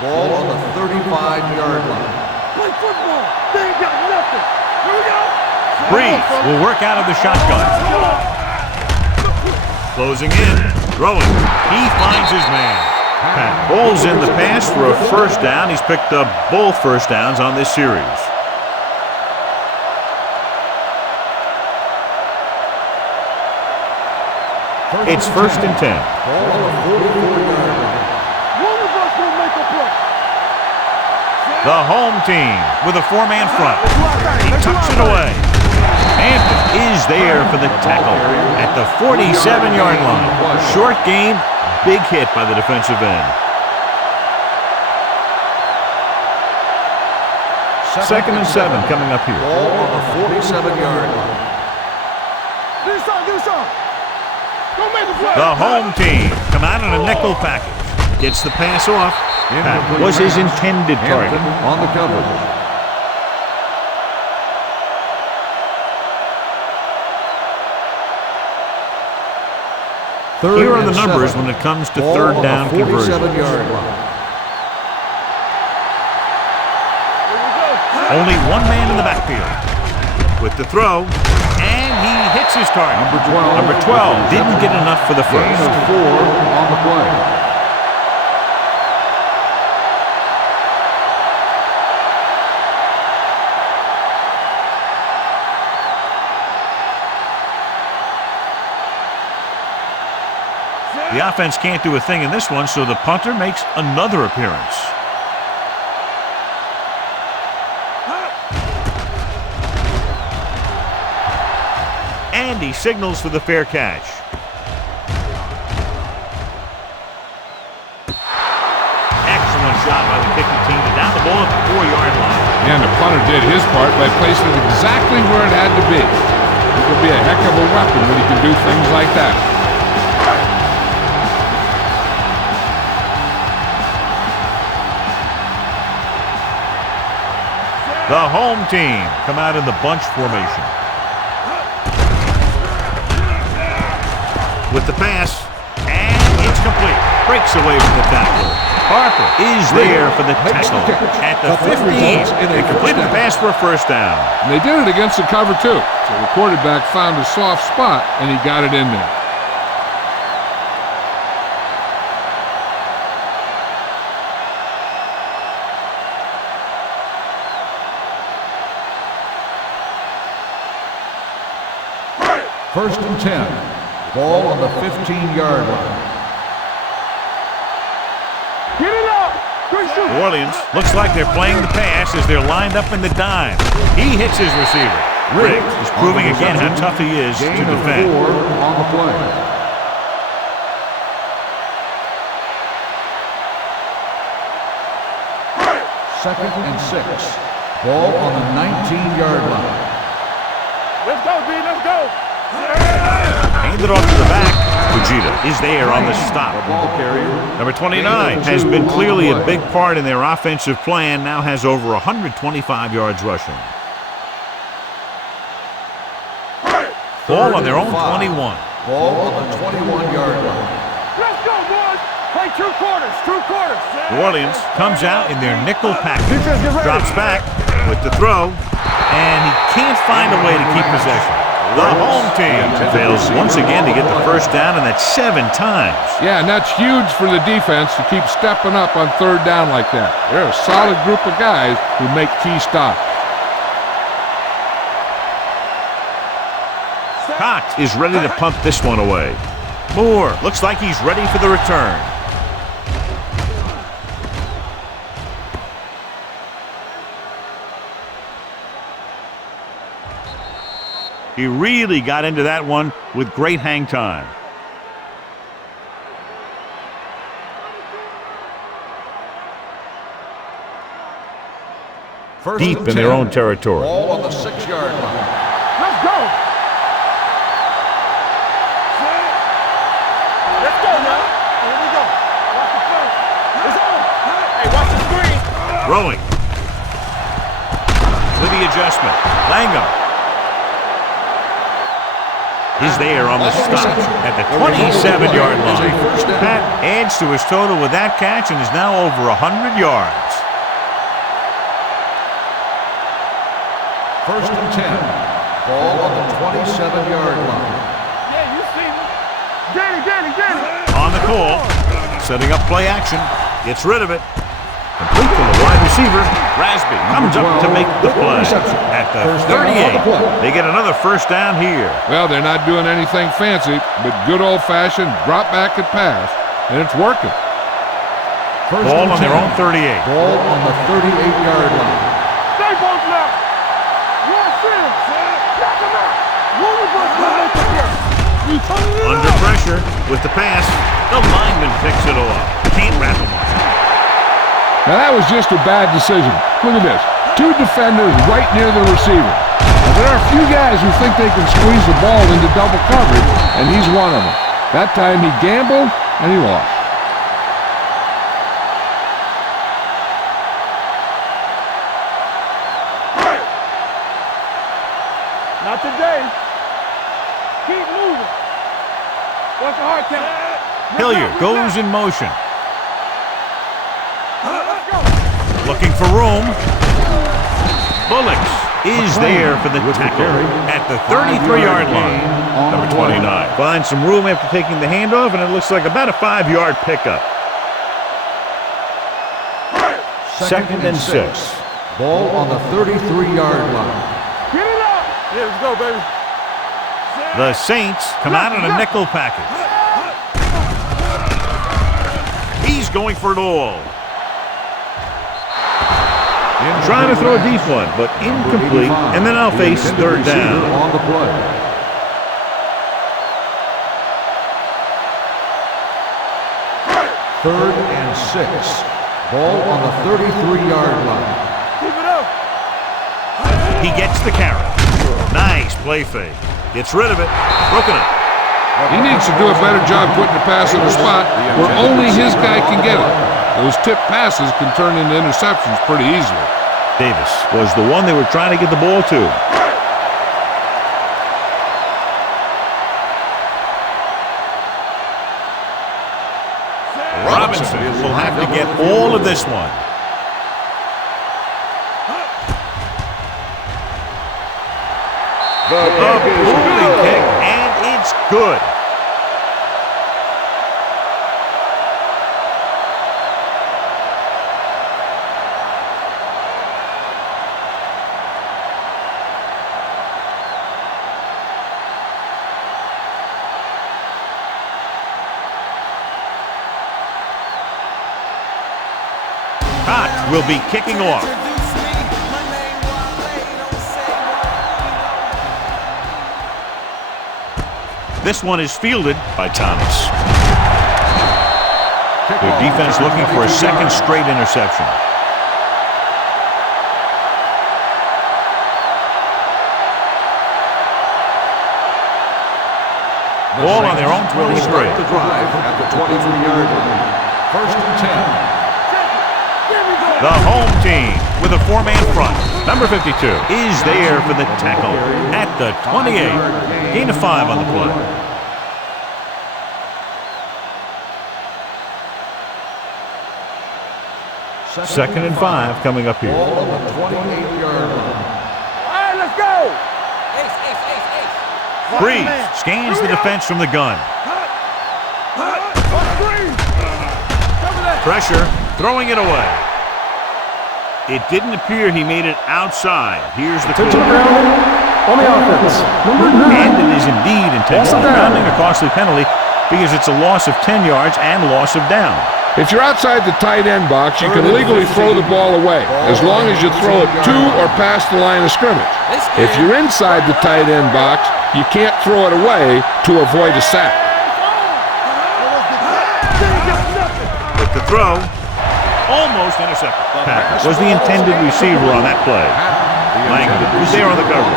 Ball on the 35-yard line. Play football. They ain't got nothing. Here we go. Breeze will work out of the shotgun. Closing in, throwing. He finds his man. Pat bowls in the pass for a first down. He's picked up both first downs on this series. It's first and 10. Ball on the 44-yard line. One of us will make a play. The home team with a 4-man front. He tucks it away. Hampton is there for the tackle at the 47-yard line. Short gain. Big hit by the defensive end. Second and 7 coming up here. Ball on the 47-yard line. Do something. Don't make a play. The home team come out in a nickel package. Gets the pass off. That was his intended target. On the coverage. Here are the numbers when it comes to third down conversion. 47-yard line. Only one man in the backfield. With the throw, and he hits his target. Number 12 didn't get enough for the first. Gain of 4 on the play. The offense can't do a thing in this one, so the punter makes another appearance. And he signals for the fair catch. Excellent shot by the kicking team to down the ball at the 4-yard line. And the punter did his part by placing it exactly where it had to be. He can be a heck of a weapon when he can do things like that. The home team come out in the bunch formation. With the pass, and it's complete. Breaks away from the tackle. Harper is there for the tackle at the 15. They completed the pass for a first down. And they did it against the cover, too. So the quarterback found a soft spot, and he got it in there. First and 10. Ball on the 15-yard line. Get it up! New Orleans looks like they're playing the pass as they're lined up in the dime. He hits his receiver. Riggs is proving again how tough he is to defend. 4 on the play. Second and 6. Ball on the 19-yard line. Let's go, B, let's go! Handed off to the back. Fujita is there on the stop. Ball carrier. Number 29 has been clearly a big part in their offensive plan, now has over 125 yards rushing. Ball on their own 21. Ball on the 21-yard line. Let's go, boys! Play 2 quarters, 2 quarters! New Orleans comes out in their nickel package. Drops back with the throw, and he can't find a way to keep possession. The home team fails once again to get the first down, and that's 7 times. Yeah, and that's huge for the defense to keep stepping up on third down like that. They're a solid group of guys who make key stops. Cox is ready to punt this one away. Moore looks like he's ready for the return. He really got into that one with great hang time. First Deep and in their 10. own territory. Ball on the 6-yard line. Let's go! Let's go now! Here we go. Watch the front. It's on! Hey, watch the screen! Throwing. With the adjustment. Langham is there on the stop at the 27-yard line. Pat adds to his total with that catch and is now over 100 yards. First and 10. Ball on the 27-yard line. Yeah, you see me. Get it! On the call, setting up play action, gets rid of it. Complete to the wide receiver. Rasby comes up to make the play. At the 38, they get another first down here. Well, they're not doing anything fancy, but good old-fashioned drop back and pass, and it's working. First Ball and on their 10. own 38. Ball on the 38-yard line. Stay both now! One sin! Knock him out! One of us will make the play! Under pressure with the pass. The lineman picks it off. Can't wrap him up. Now, that was just a bad decision. Look at this. 2 defenders right near the receiver. Now, there are a few guys who think they can squeeze the ball into double coverage, and he's one of them. That time he gambled, and he lost. Not today. Keep moving. Watch the hard count. Hilliard goes in motion. Let's go. Looking for room. Bullocks is there for the tackle at the 33-yard line. Number 29 finds some room after taking the handoff, and it looks like about a 5-yard pickup. Second and 6. Ball on the 33-yard line. Get it up. Yeah, let's go, baby. The Saints come out in a nickel package. He's going for it all. Trying to throw a deep one, but incomplete, and then I'll face third down. On the play. Third and 6. Ball on the 33-yard line. Keep it up. He gets the carry. Nice play fake. Gets rid of it. Broken up. He needs to do a better job putting the pass in a spot where only his guy can get it. Those tip passes can turn into interceptions pretty easily. Davis was the one they were trying to get the ball to. Robinson will have to get all of this one. A moving kick, and it's good. Cox will be kicking off. This one is fielded by Thomas. Their defense looking for a second straight interception. Ball on their own 23. The drive at the 23-yard line. First and 10. The home team with a four-man front. Number 52 is there for the tackle at the 28. Gain of 5 on the play. Second and 5 coming up here. Ball on the 28-yard line. All right, let's go. Breeze scans the defense from the gun. Pressure, throwing it away. It didn't appear he made it outside. Here's the call. On the offense, number 9. And it is indeed intentional grounding, a costly penalty because it's a loss of 10 yards and loss of down. If you're outside the tight end box, you can legally throw the ball away, as long as you throw it to or past the line of scrimmage. If you're inside the tight end box, you can't throw it away to avoid a sack. With the throw, almost intercepted. Pack was the intended receiver on that play. Langdon was there on the cover.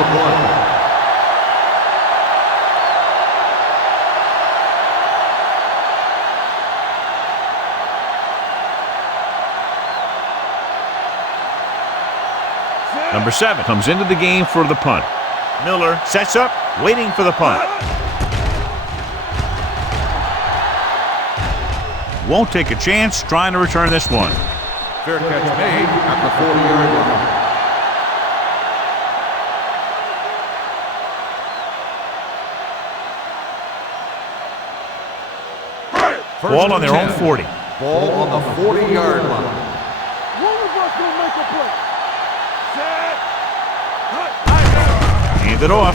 Number 7 comes into the game for the punt. Miller sets up, waiting for the punt. Won't take a chance trying to return this one. Fair catch made at the 40-yard line. Ball on their own 40. Ball on the 40-yard line. One of us will make a play. Set. Hand it off.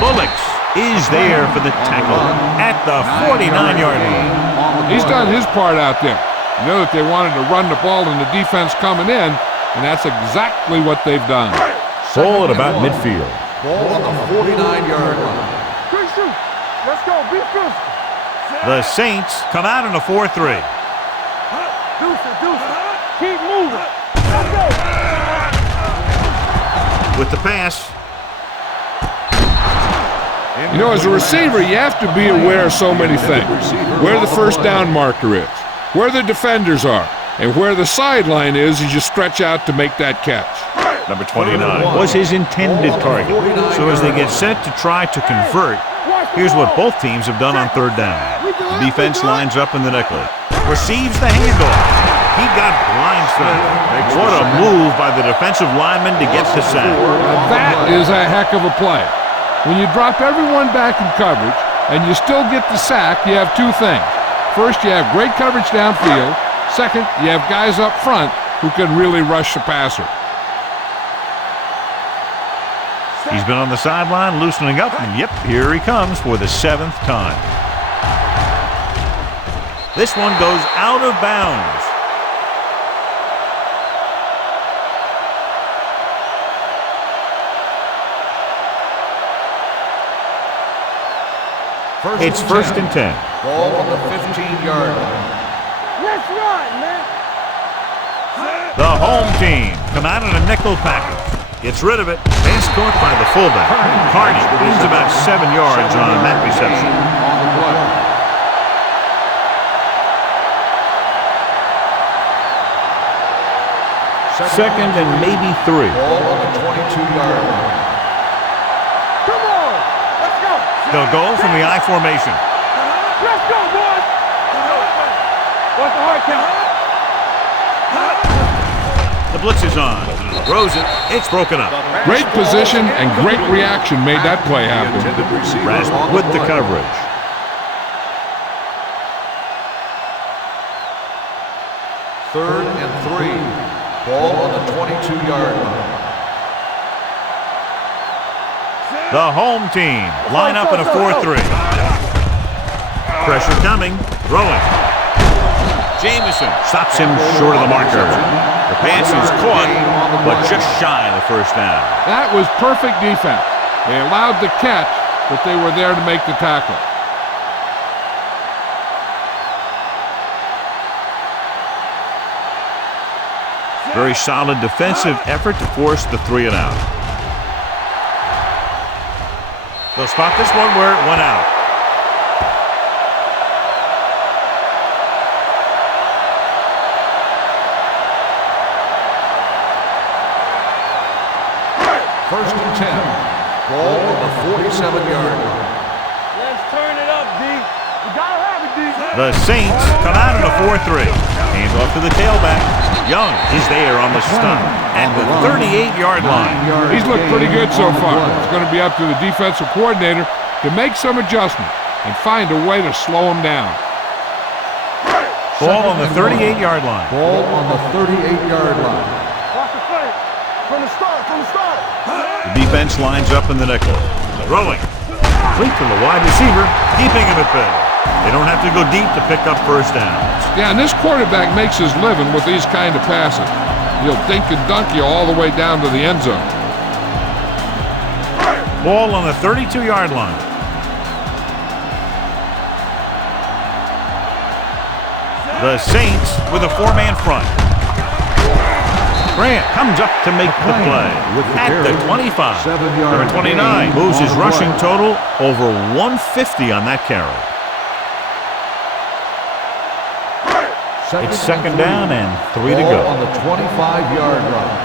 Bullocks is there for the tackle at the 49-yard line. He's done his part out there. You know that they wanted to run the ball and the defense coming in, and that's exactly what they've done. Ball at about midfield. Ball on the 49-yard line. Quick shoot. Let's go. Be physical. The Saints come out in a 4-3. Deuce it. Keep moving. Let's go. With the pass. You know, as a receiver, you have to be aware of so many things. Where the first down marker is, where the defenders are, and where the sideline is as you stretch out to make that catch. Number 29 was his intended target. So as they get set to try to convert, here's what both teams have done on third down. The defense lines up in the nickel. Receives the handoff. He got blindsided. What a move by the defensive lineman to get the sack. Now that is a heck of a play. When you drop everyone back in coverage and you still get the sack, you have two things. First, you have great coverage downfield. Second, you have guys up front who can really rush the passer. He's been on the sideline loosening up, and yep, here he comes for the 7th time. This one goes out of bounds. It's first and 10. Ball on the 15-yard line. Let's run, man. The home team come out in a nickel package. Gets rid of it. Pass caught by the fullback. Tourney gains about 7 yards on that reception. On the play. Second and maybe 3. Ball on the 22-yard line. Come on. Let's go. They'll go from the I formation. Let's go, boys. What's the hard count? The blitz is on. Throws it. It's broken up. Great position and great reaction made that play happen. Rasp with the coverage. Third and 3. Ball on the 22-yard line. The home team line up in a 4-3. Pressure coming. Throwing. Jameson stops him short of the marker. The pass is caught, but just shy of the first down. That was perfect defense. They allowed the catch, but they were there to make the tackle. Very solid defensive effort to force the 3 and out. They'll spot this one where it went out. First and 10. Ball on the 47-yard line. Let's turn it up, D. You gotta have it, D. The Saints come out in a 4-3. Hands off to the tailback. Young is there on the stop at the 38-yard line. He's looked pretty good so far. It's going to be up to the defensive coordinator to make some adjustment and find a way to slow him down. Ball on the 38-yard line. Ball on the 38-yard line. Watch the play. From the start, from the start. The defense lines up in the nickel. Throwing. Complete to the wide receiver, keeping him at bay. They don't have to go deep to pick up first downs. Yeah, and this quarterback makes his living with these kind of passes. He'll dink and dunk you all the way down to the end zone. Ball on the 32-yard line. The Saints with a 4-man front. Grant comes up to make the play at the 25. Number 29 moves his rushing total over 150 on that carry. It's second down and 3 to go. On the 25-yard line.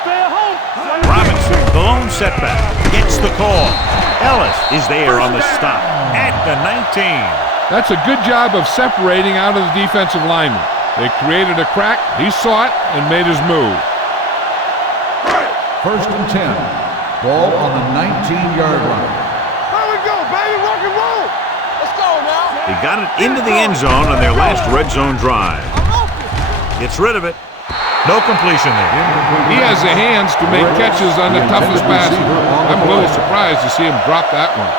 Stay at home. Robinson, the lone setback, gets the call. Ellis is there on the stop at the 19. That's a good job of separating out of the defensive lineman. They created a crack, he saw it, and made his move. First and 10. Ball on the 19-yard line. There we go, baby. Rock and roll. Let's go now. They got it into the end zone on their last red zone drive. Gets rid of it. No completion there. He has the hands to make catches on the toughest passes. I'm a little surprised to see him drop that one.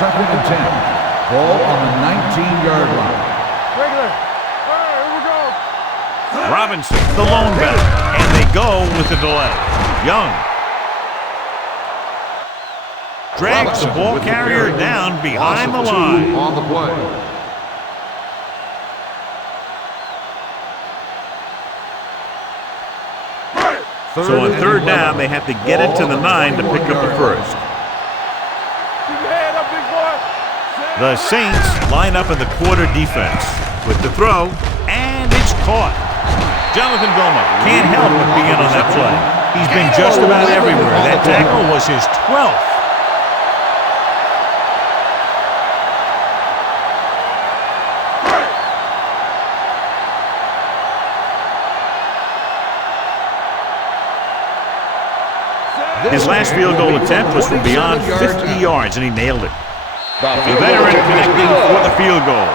Second and 10. Ball on the 19-yard line. Regular. All right, here we go. Robinson, the lone back, and they go with the delay. Young drags the ball carrier down behind the line. On the play. So on third down, they have to get it to the 9 to pick up the first. Keep your head up, big boy. The Saints line up in the quarter defense with the throw, and it's caught. Jonathan Goma can't help but be in on that play. He's been just about everywhere. That tackle was his 12th. His last field goal attempt was from beyond 50 yards, and he nailed it. The veteran connecting for the field goal.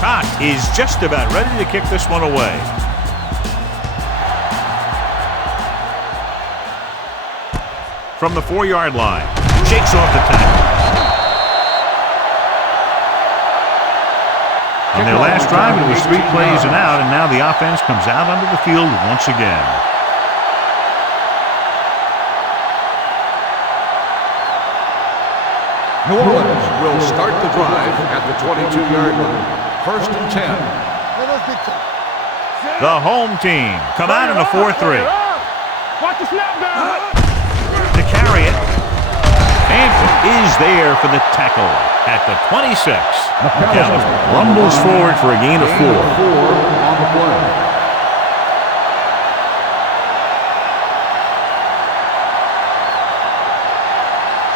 Koch is just about ready to kick this one away. From the 4-yard line, shakes off the tackle. On their last drive, it was 3 plays and out, and now the offense comes out onto the field once again. New Orleans will start the drive at the 22-yard line. 1st and 10. The home team come out in a 4-3. Watch the snap down. To carry it. Hampton is there for the tackle at the 26. McAllister rumbles forward for a gain of 4. 4 on the play.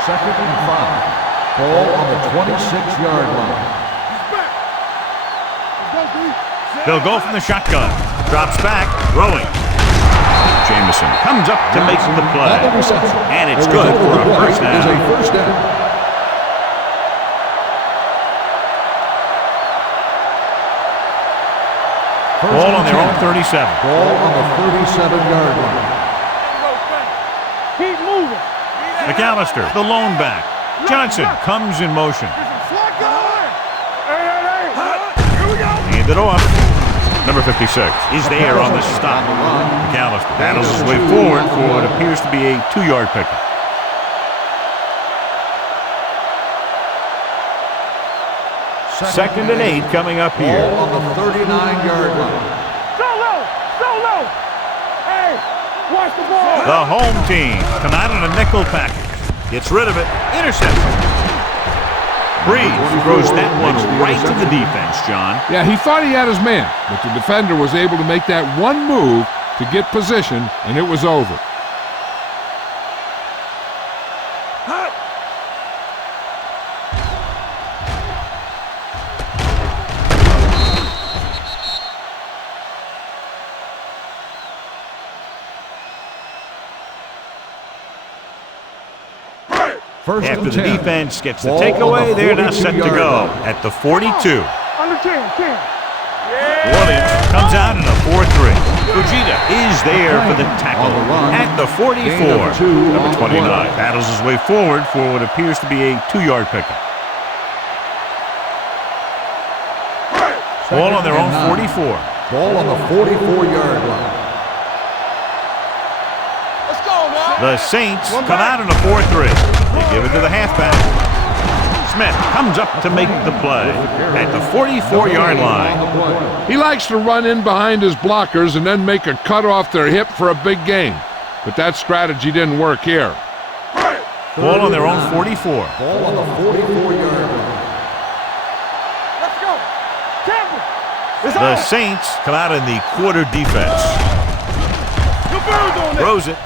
Second and 5. Ball on the 26-yard line. They'll go from the shotgun. Drops back, throwing. Jameson comes up to make the play. And it's good for a first down. Ball on their own 37. Ball on the 37-yard line. Keep moving. McAllister, the lone back. Johnson comes in motion. Handed off. Number 56 is there on the stop. McAllister battles his way forward for what appears to be a 2-yard pickup. Second and 8 coming up here. Ball on the 39-yard line. Solo. Hey, watch the ball. The home team come out in a nickel package. Gets rid of it. Interception. Breeze throws that one right to the defense, John. Yeah, he thought he had his man, but the defender was able to make that one move to get position, and it was over. After the defense gets the takeaway, they're now set to go at the 42. Under 10. Williams comes out in a 4-3. Fujita is there for the tackle at the 44. Number 29 battles his way forward for what appears to be a 2-yard pickup. Ball on their own 44. Ball on the 44-yard line. Let's go now. The Saints come out in a 4-3. They give it to the halfback. Smith comes up to make the play at the 44-yard line. He likes to run in behind his blockers and then make a cut off their hip for a big gain. But that strategy didn't work here. Ball on their own 44. Ball on the 44-yard line. Let's go. Campbell. The Saints come out in the quarter defense. Throws it.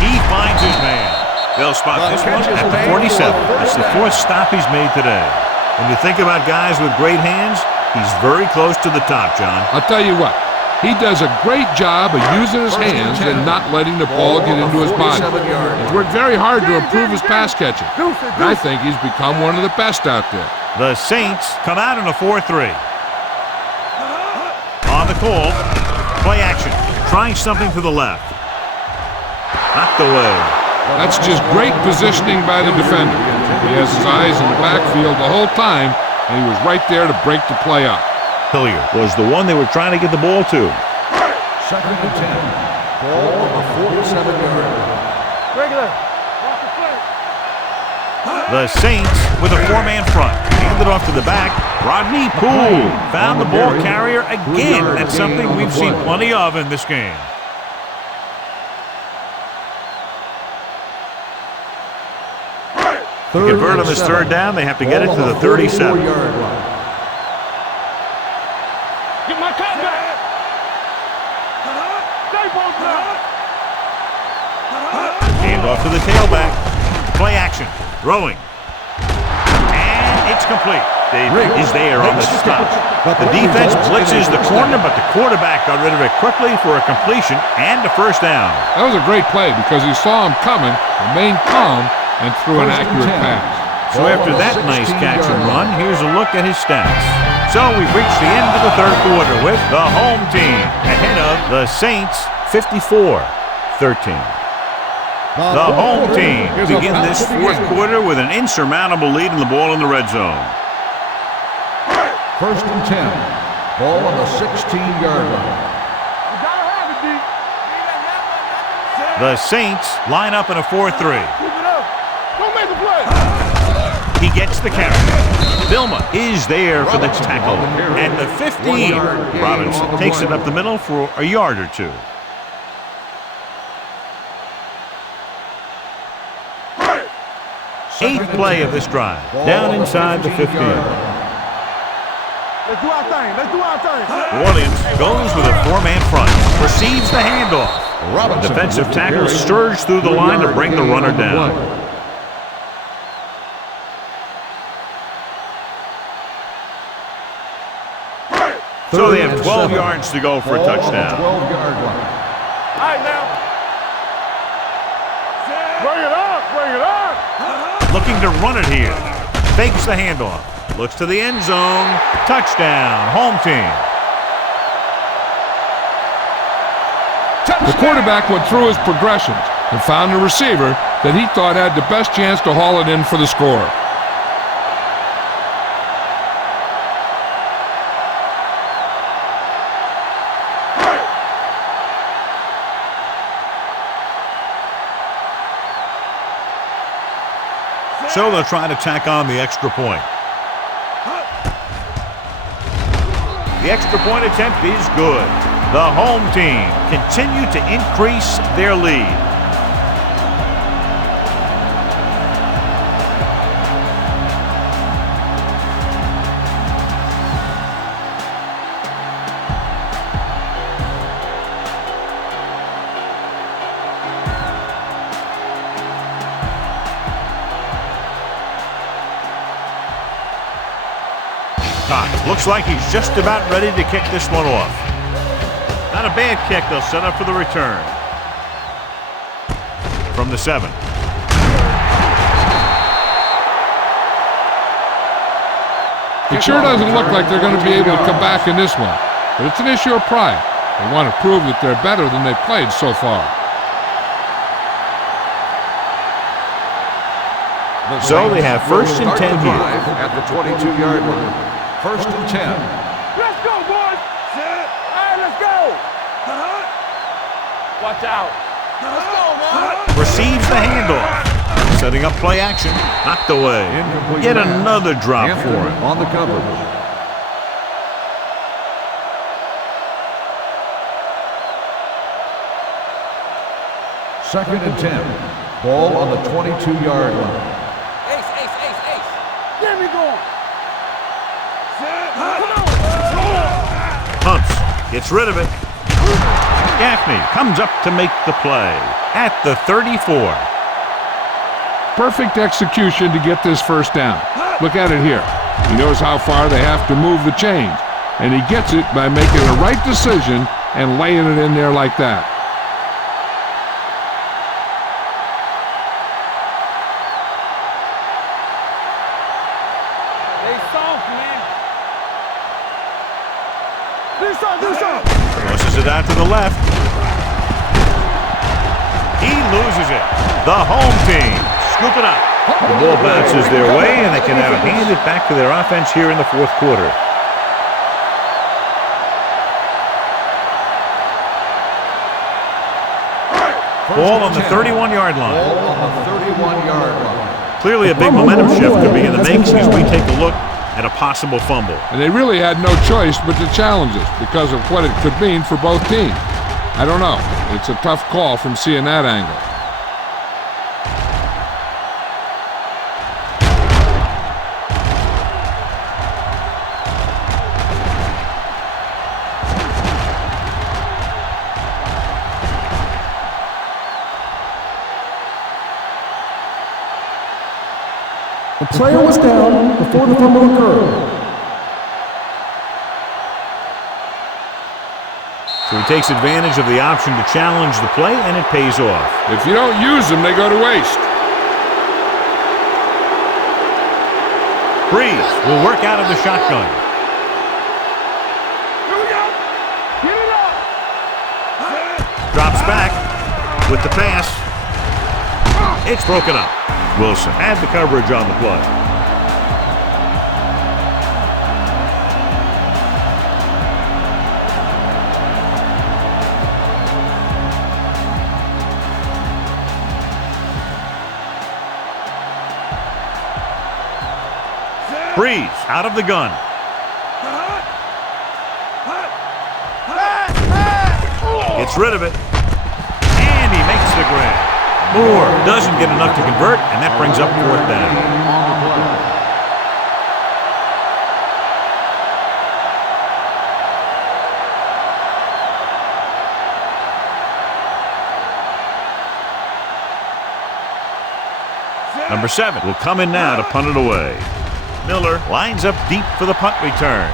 He finds his man. They'll spot this one at the 47. That's the 4th stop he's made today. When you think about guys with great hands, he's very close to the top, John. I'll tell you what, he does a great job of using his hands and not letting the ball get into his body. He's worked very hard to improve his pass catching. And I think he's become one of the best out there. The Saints come out in a 4-3. On the call, play action. Trying something to the left. Knocked away. That's just great positioning by the defender. He has his eyes in the backfield the whole time, and he was right there to break the play up. Hilliard was the one they were trying to get the ball to. Second and 10. Ball on the 47-yard line. Regular. Watch the play. The Saints with a 4-man front. Handed off to the back. Rodney Poole found the ball carrier again. That's something we've seen plenty of in this game. To convert on this 3rd down, they have to get it to the 37. Get my cut back. Stay both now. Hand off to the tailback. Play action. Throwing. And it's complete. David is there on the stop. The defense blitzes the corner, but the quarterback got rid of it quickly for a completion and a first down. That was a great play because he saw him coming, remained calm, and threw an accurate pass. So after that nice catch and run, here's a look at his stats. So we've reached the end of the third quarter with the home team ahead of the Saints 54-13. The home team begin this fourth quarter with an insurmountable lead in the ball in the red zone. First and 10. Ball on the 16-yard line. You gotta have it, D. The Saints line up in a 4-3. Keep it up. Don't make a play. He gets the carry. Vilma is there for the tackle at the 15. Robinson takes it up the middle for a yard or two. Eighth play of this drive. Down inside the 15. Let's do our thing. Let's do our thing. New Orleans goes with a four-man front. Receives the handoff. Defensive tackle surged through the line to bring the runner down. So they have 12 yards to go for a touchdown. 12-yard line. All right, now. Bring it up. Bring it up. Looking to run it here. Fakes the handoff. Looks to the end zone. Touchdown. Home team. The quarterback went through his progressions and found a receiver that he thought had the best chance to haul it in for the score. So they'll try to tack on the extra point. The extra point attempt is good. The home team continue to increase their lead. Looks like he's just about ready to kick this one off. Not a bad kick. They'll set up for the return. From the 7. It sure doesn't look like they're going to be able to come back in this one, but it's an issue of pride. They want to prove that they're better than they've played so far. So they have first and 10 here. At the 22-yard line. First and 10. Let's go, boys. All right, let's go. Watch out. Let's go, man. Receives the handoff. Setting up play action. Knocked away. Yet another drop for him. On the coverage. Second and 10. Ball on the 22-yard line. Ace. Get me going. Hunts. Gets rid of it. Gaffney comes up to make the play. At the 34. Perfect execution to get this first down. Look at it here. He knows how far they have to move the chains, and he gets it by making the right decision and laying it in there like that. They soft, man. Do something. Crosses it out to the left. He loses it. The home team scoop it up. The ball bounces their way, and they can now hand it back to their offense here in the fourth quarter. Ball on the 31-yard line. Ball on the 31-yard line. Clearly a big momentum shift could be in the making as we take a look at a possible fumble. And they really had no choice but to challenge it because of what it could mean for both teams. I don't know. It's a tough call from seeing that angle. The player was down before the fumble occurred. So he takes advantage of the option to challenge the play, and it pays off. If you don't use them, they go to waste. Breeze will work out of the shotgun. Drops back with the pass. It's broken up. Wilson had the coverage on the play. Breeze out of the gun. Gets rid of it. And he makes the grab. Moore doesn't get enough to convert, and that brings up 4th down. Number 7 will come in now to punt it away. Miller lines up deep for the punt return.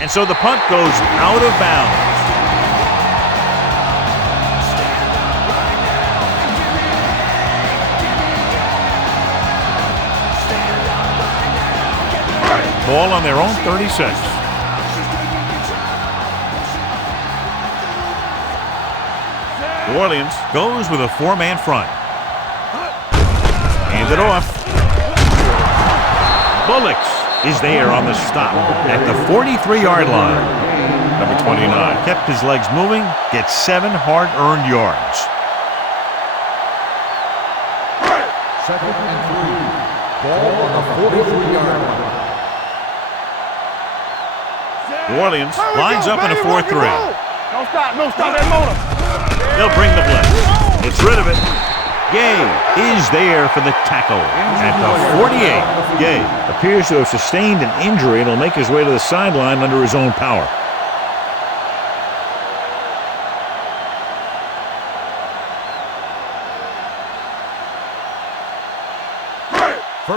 And so the punt goes out of bounds. Ball on their own 36. New Orleans goes with a 4-man front. Hand it off. Bullocks is there on the stop at the 43-yard line. Number 29 kept his legs moving, gets 7 hard-earned yards. 2nd and 3. Ball on the 43-yard line. New Orleans lines up in a 4-3. Don't stop that motor. They'll bring the blitz. Gets rid of it. Gay is there for the tackle at the 48. Gay appears to have sustained an injury and will make his way to the sideline under his own power.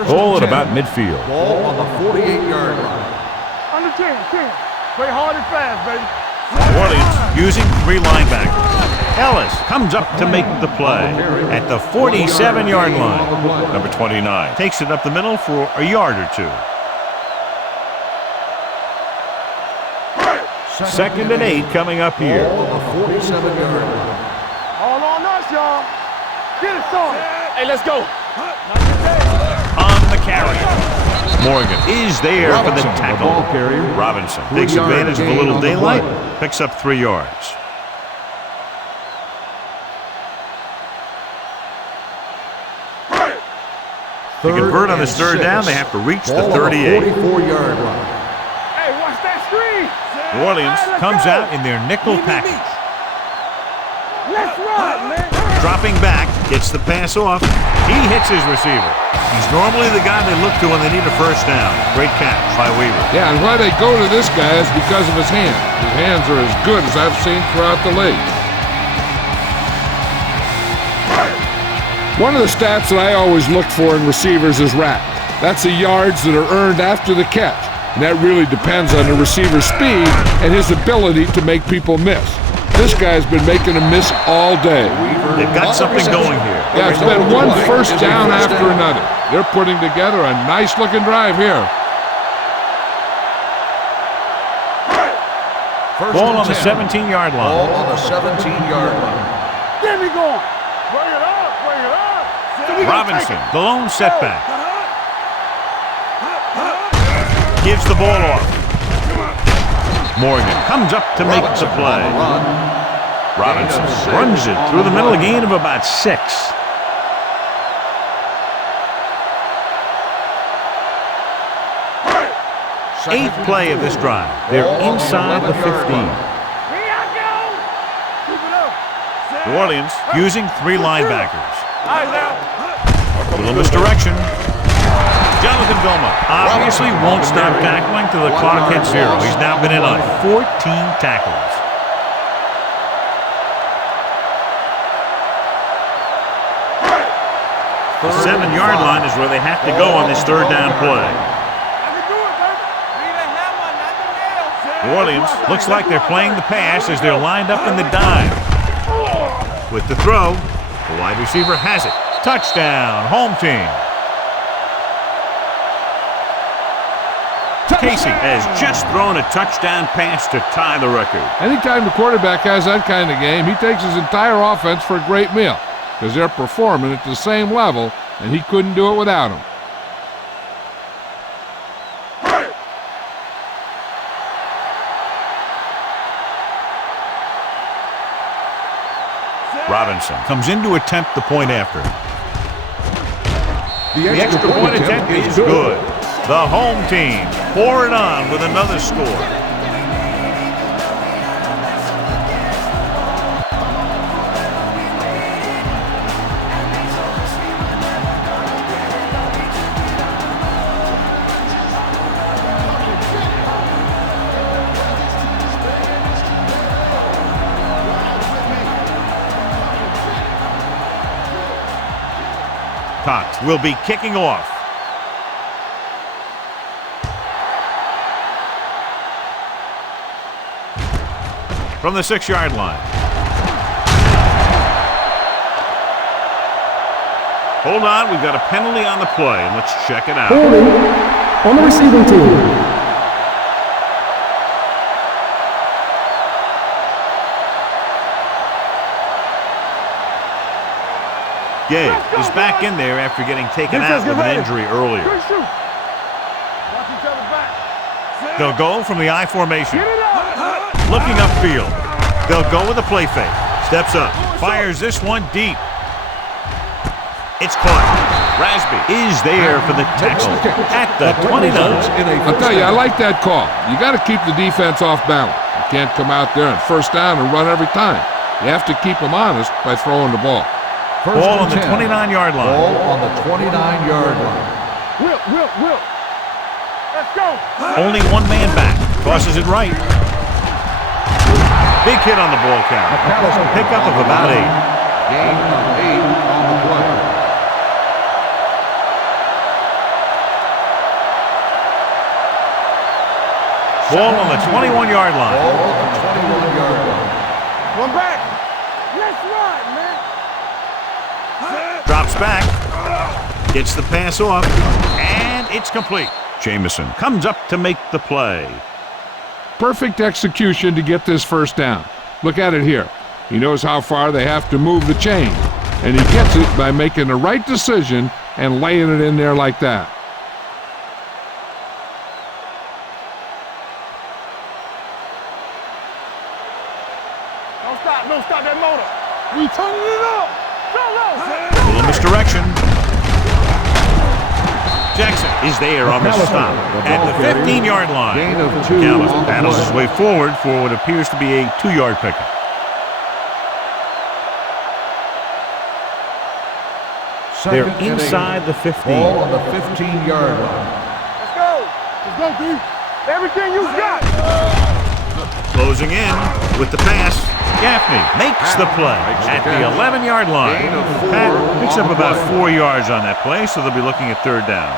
Ball at about midfield. Ball on the 48-yard line. Under 10. Play hard and fast, baby. New Orleans using 3 linebackers. Ellis comes up to make the play at the 47-yard line. Number 29 takes it up the middle for a yard or 2. 2nd and 8 coming up here. Ball on the 47-yard line. All on us, y'all. Get it started. Hey, let's go. On the carry. Morgan is there for the tackle. Robinson takes advantage of a little daylight, picks up 3 yards. To convert on this 3rd down, they have to reach the 38. 44-yard line. Hey, watch that screen. New Orleans comes out in their nickel package. Let's run, man. Dropping back, gets the pass off. He hits his receiver. He's normally the guy they look to when they need a 1st down. Great catch by Weaver. Yeah, and why they go to this guy is because of his hands. His hands are as good as I've seen throughout the league. One of the stats that I always look for in receivers is RAP. That's the yards that are earned after the catch. And that really depends on the receiver's speed and his ability to make people miss. This guy's been making them miss all day. They've got something going here. Yeah, it's been one 1st down after another. They're putting together a nice-looking drive here. Ball on the 17-yard line. Ball on the 17-yard line. Get me going. Bring it up. Robinson, the lone setback. Gives the ball off. Morgan comes up to make the play. Robinson runs it through the middle, a gain of about 6. Eighth play of this drive. They're inside the 15. New Orleans using 3 linebackers. A little misdirection. Jonathan Vilma obviously won't stop tackling till the clock hits 0. He's now been in on 14 tackles. The 7-yard line is where they have to go on this 3rd down play. New Orleans looks like they're playing the pass as they're lined up in the dime. With the throw, the wide receiver has it. Touchdown, home team. Casey has just thrown a touchdown pass to tie the record. Anytime the quarterback has that kind of game, he takes his entire offense for a great meal because they're performing at the same level, and he couldn't do it without them. Robinson comes in to attempt the point after. The extra point attempt is good. The home team pour it on with another score. Cox will be kicking off. From the 6-yard line. Hold on, we've got a penalty on the play, and let's check it out. Holding on the receiving team. Gabe is back in there after getting taken out with an injury earlier. They'll go from the I formation. Looking upfield. They'll go with a play fake. Steps up. Fires this one deep. It's caught. Rasby is there for the tackle at the 29. I'll tell you, I like that call. You got to keep the defense off balance. You can't come out there and first down and run every time. You have to keep them honest by throwing the ball. Ball on the 29-yard line. Ball on the 29-yard line. Will. Let's go. Only one man back. Tosses it right. Big hit on the ball count. Pickup of about 8. Gain of 8 on the play. Ball on the 21-yard line. Ball on the 21-yard line. One back. Let's run, man. Drops back. Gets the pass off. And it's complete. Jamison comes up to make the play. Perfect execution to get this first down. Look at it here. He knows how far they have to move the chain, and he gets it by making the right decision and laying it in there like that. Don't stop that motor. We turning it up. A little misdirection. Jackson is there on the stop at the 15-yard line. Gain of 2 Gallup on the paddles his play. way forward for what appears to be a 2-yard pickup. They're inside the 15. Ball on the 15-yard line. Let's go. Let's go, D. Everything you got. Closing in with the pass. Gaffney makes the play at the 11-yard line. Gain of 4 Pat picks on up the about play. 4 yards on that play, so they'll be looking at 3rd down.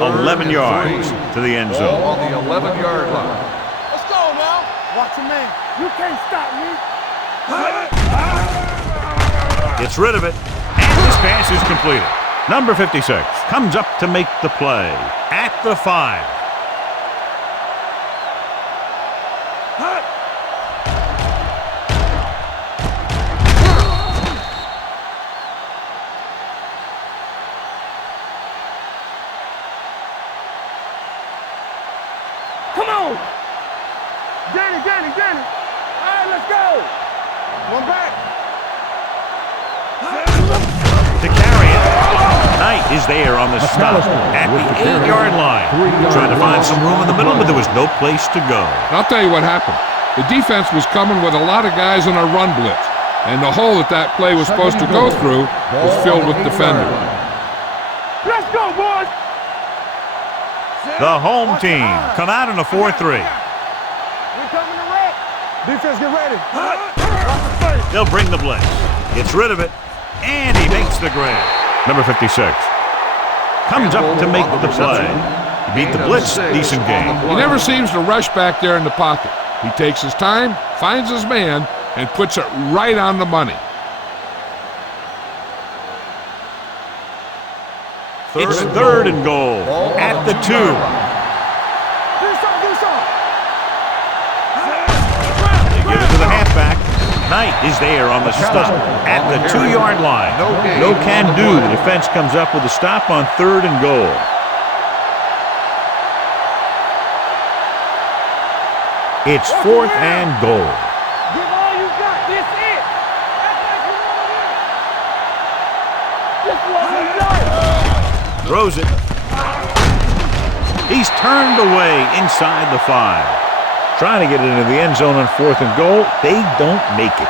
11 yards to the end zone. Ball on the 11-yard line. Let's go now. Watch your man. You can't stop me. Gets rid of it, and this pass is completed. Number 56 comes up to make the play at the 5. Come on. Danny. All right, let's go. One back. To carry it, Knight is there on the stop at the 8-yard line. Trying to find some room in the middle, but there was no place to go. I'll tell you what happened. The defense was coming with a lot of guys in a run blitz, and the hole that play was supposed to go through was filled with defenders. Let's go, boys. The home team come out in a 4-3. We coming to wreck. Defense, get ready. They'll bring the blitz. Gets rid of it, and he makes the grab. Number 56 comes up to make the play. He beat the blitz, decent game. He never seems to rush back there in the pocket. He takes his time, finds his man, and puts it right on the money. It's third and goal at the 2. They give it to the halfback. Knight is there on the stop at the 2-yard line. No can do. The defense comes up with a stop on third and goal. It's fourth and goal. Give all you got. This it. This one is nice. Throws it. He's turned away inside the 5. Trying to get it into the end zone on fourth and goal. They don't make it.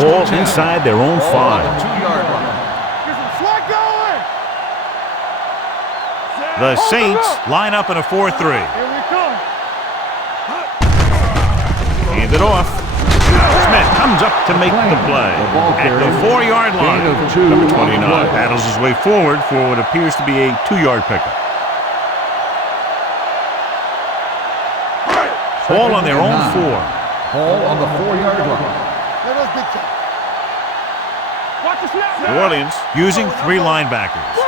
Ball inside their own 5. Get some slack going. The Saints line up in a 4-3. Here we come. Hand it off. Smith comes up to make the play at the 4-yard line. Number 29 battles his way forward for what appears to be a 2-yard pickup. Ball on their own 4. Ball on the 4-yard line. Let us big time. Watch the snap. New Orleans using 3 linebackers. Here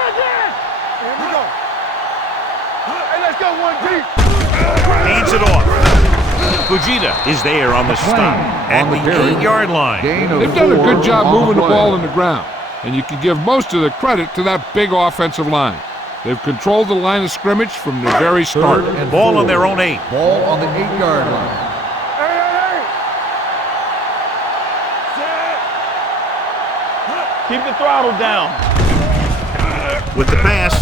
we go. Hey, let's go one deep. Hands it off. Fujita is there on the stop at the 8-yard line. They've done a good job moving the ball in the ground, and you can give most of the credit to that big offensive line. They've controlled the line of scrimmage from the very start. Ball on their own 8. Ball on the 8-yard line. Hey. Keep the throttle down. With the pass,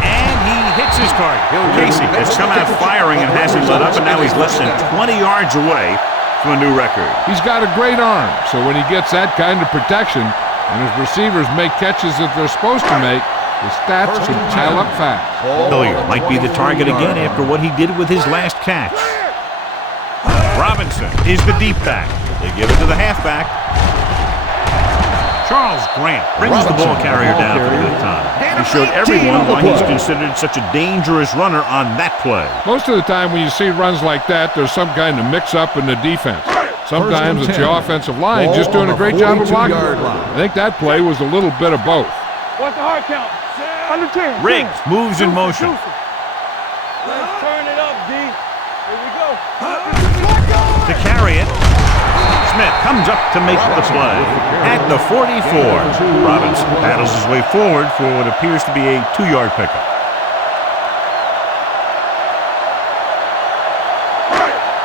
and he hits his target. Casey has come out firing and hasn't let up, and now he's less than 20 yards away from a new record. He's got a great arm, so when he gets that kind of protection and his receivers make catches that they're supposed to make, the stats can pile up fast. Hilliard might be the target again after what he did with his last catch. Robinson is the deep back. They give it to the halfback. Charles Grant brings the ball carrier down for the good time. He showed everyone why he's considered such a dangerous runner on that play. Most of the time when you see runs like that, there's some kind of mix-up in the defense. Sometimes it's the offensive line just doing a great job of blocking. I think that play was a little bit of both. What's the hard count? Under 10. Riggs moves in motion. Let's turn it up, D. Here we go. To carry it, Smith comes up to make the play at the 44. Robinson battles his way forward for what appears to be a 2-yard pickup.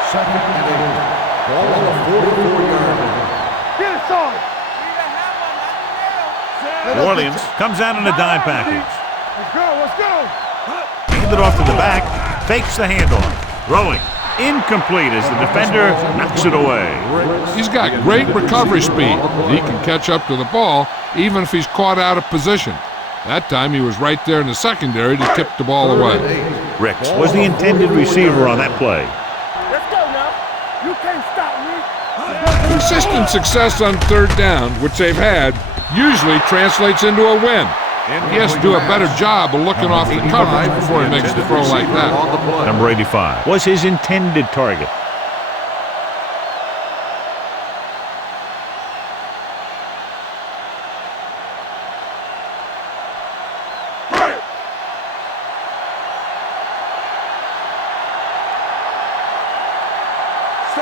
Second and 8. Ball on the 44-yard line. Get it, son. New Orleans comes out in a dime package. Let's go. Hand it off to the back, fakes the handoff. Throwing. Incomplete as the defender knocks it away. He's got great recovery speed. He can catch up to the ball even if he's caught out of position. That time he was right there in the secondary to tip the ball away. Ricks was the intended receiver on that play. Let's go now. You can't stop me. Consistent success on third down, which they've had, usually translates into a win. He has to do a better job of looking off the coverage before he makes the throw like that. Number 85 was his intended target.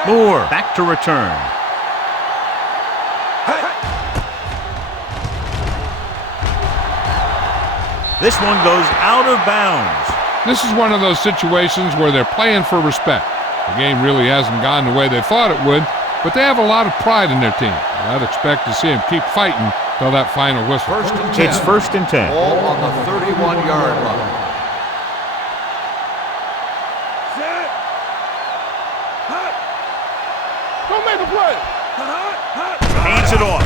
Moore back to return. This one goes out of bounds. This is one of those situations where they're playing for respect. The game really hasn't gone the way they thought it would, but they have a lot of pride in their team. I'd expect to see them keep fighting till that final whistle. It's first and 10. Ball on the 31-yard line. Don't make a play. Hands it off.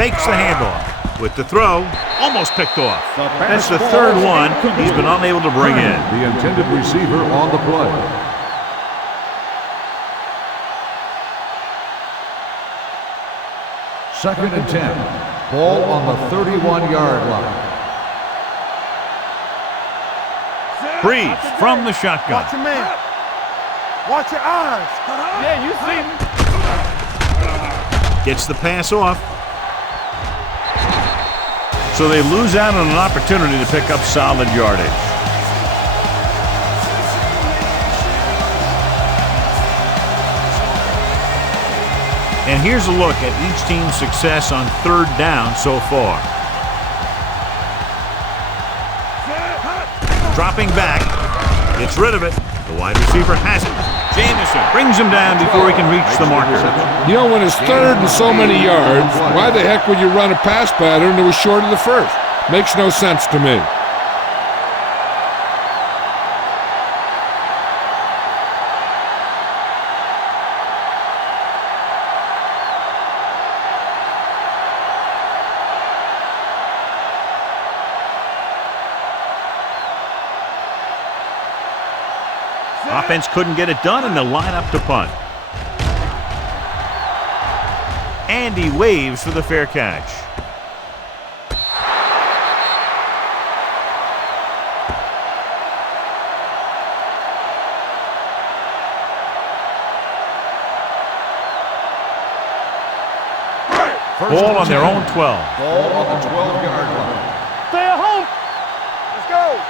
Fakes the handoff. With the throw, almost picked off. That's the third one he's been unable to bring in. The intended receiver on the play. Second and 10. Ball on the 31-yard line. Breeze from the shotgun. Watch your man. Watch your eyes. Yeah, you see me. Gets the pass off. So they lose out on an opportunity to pick up solid yardage. And here's a look at each team's success on third down so far. Dropping back, gets rid of it. The wide receiver has it. Jamison brings him down before he can reach the marker. You know, when it's third and so many yards, why the heck would you run a pass pattern that was short of the first? Makes no sense to me. Offense couldn't get it done, and they'll line up to punt. And he waves for the fair catch. Ball on their own 12. Ball on the 12-yard line. Stay at home. Let's go.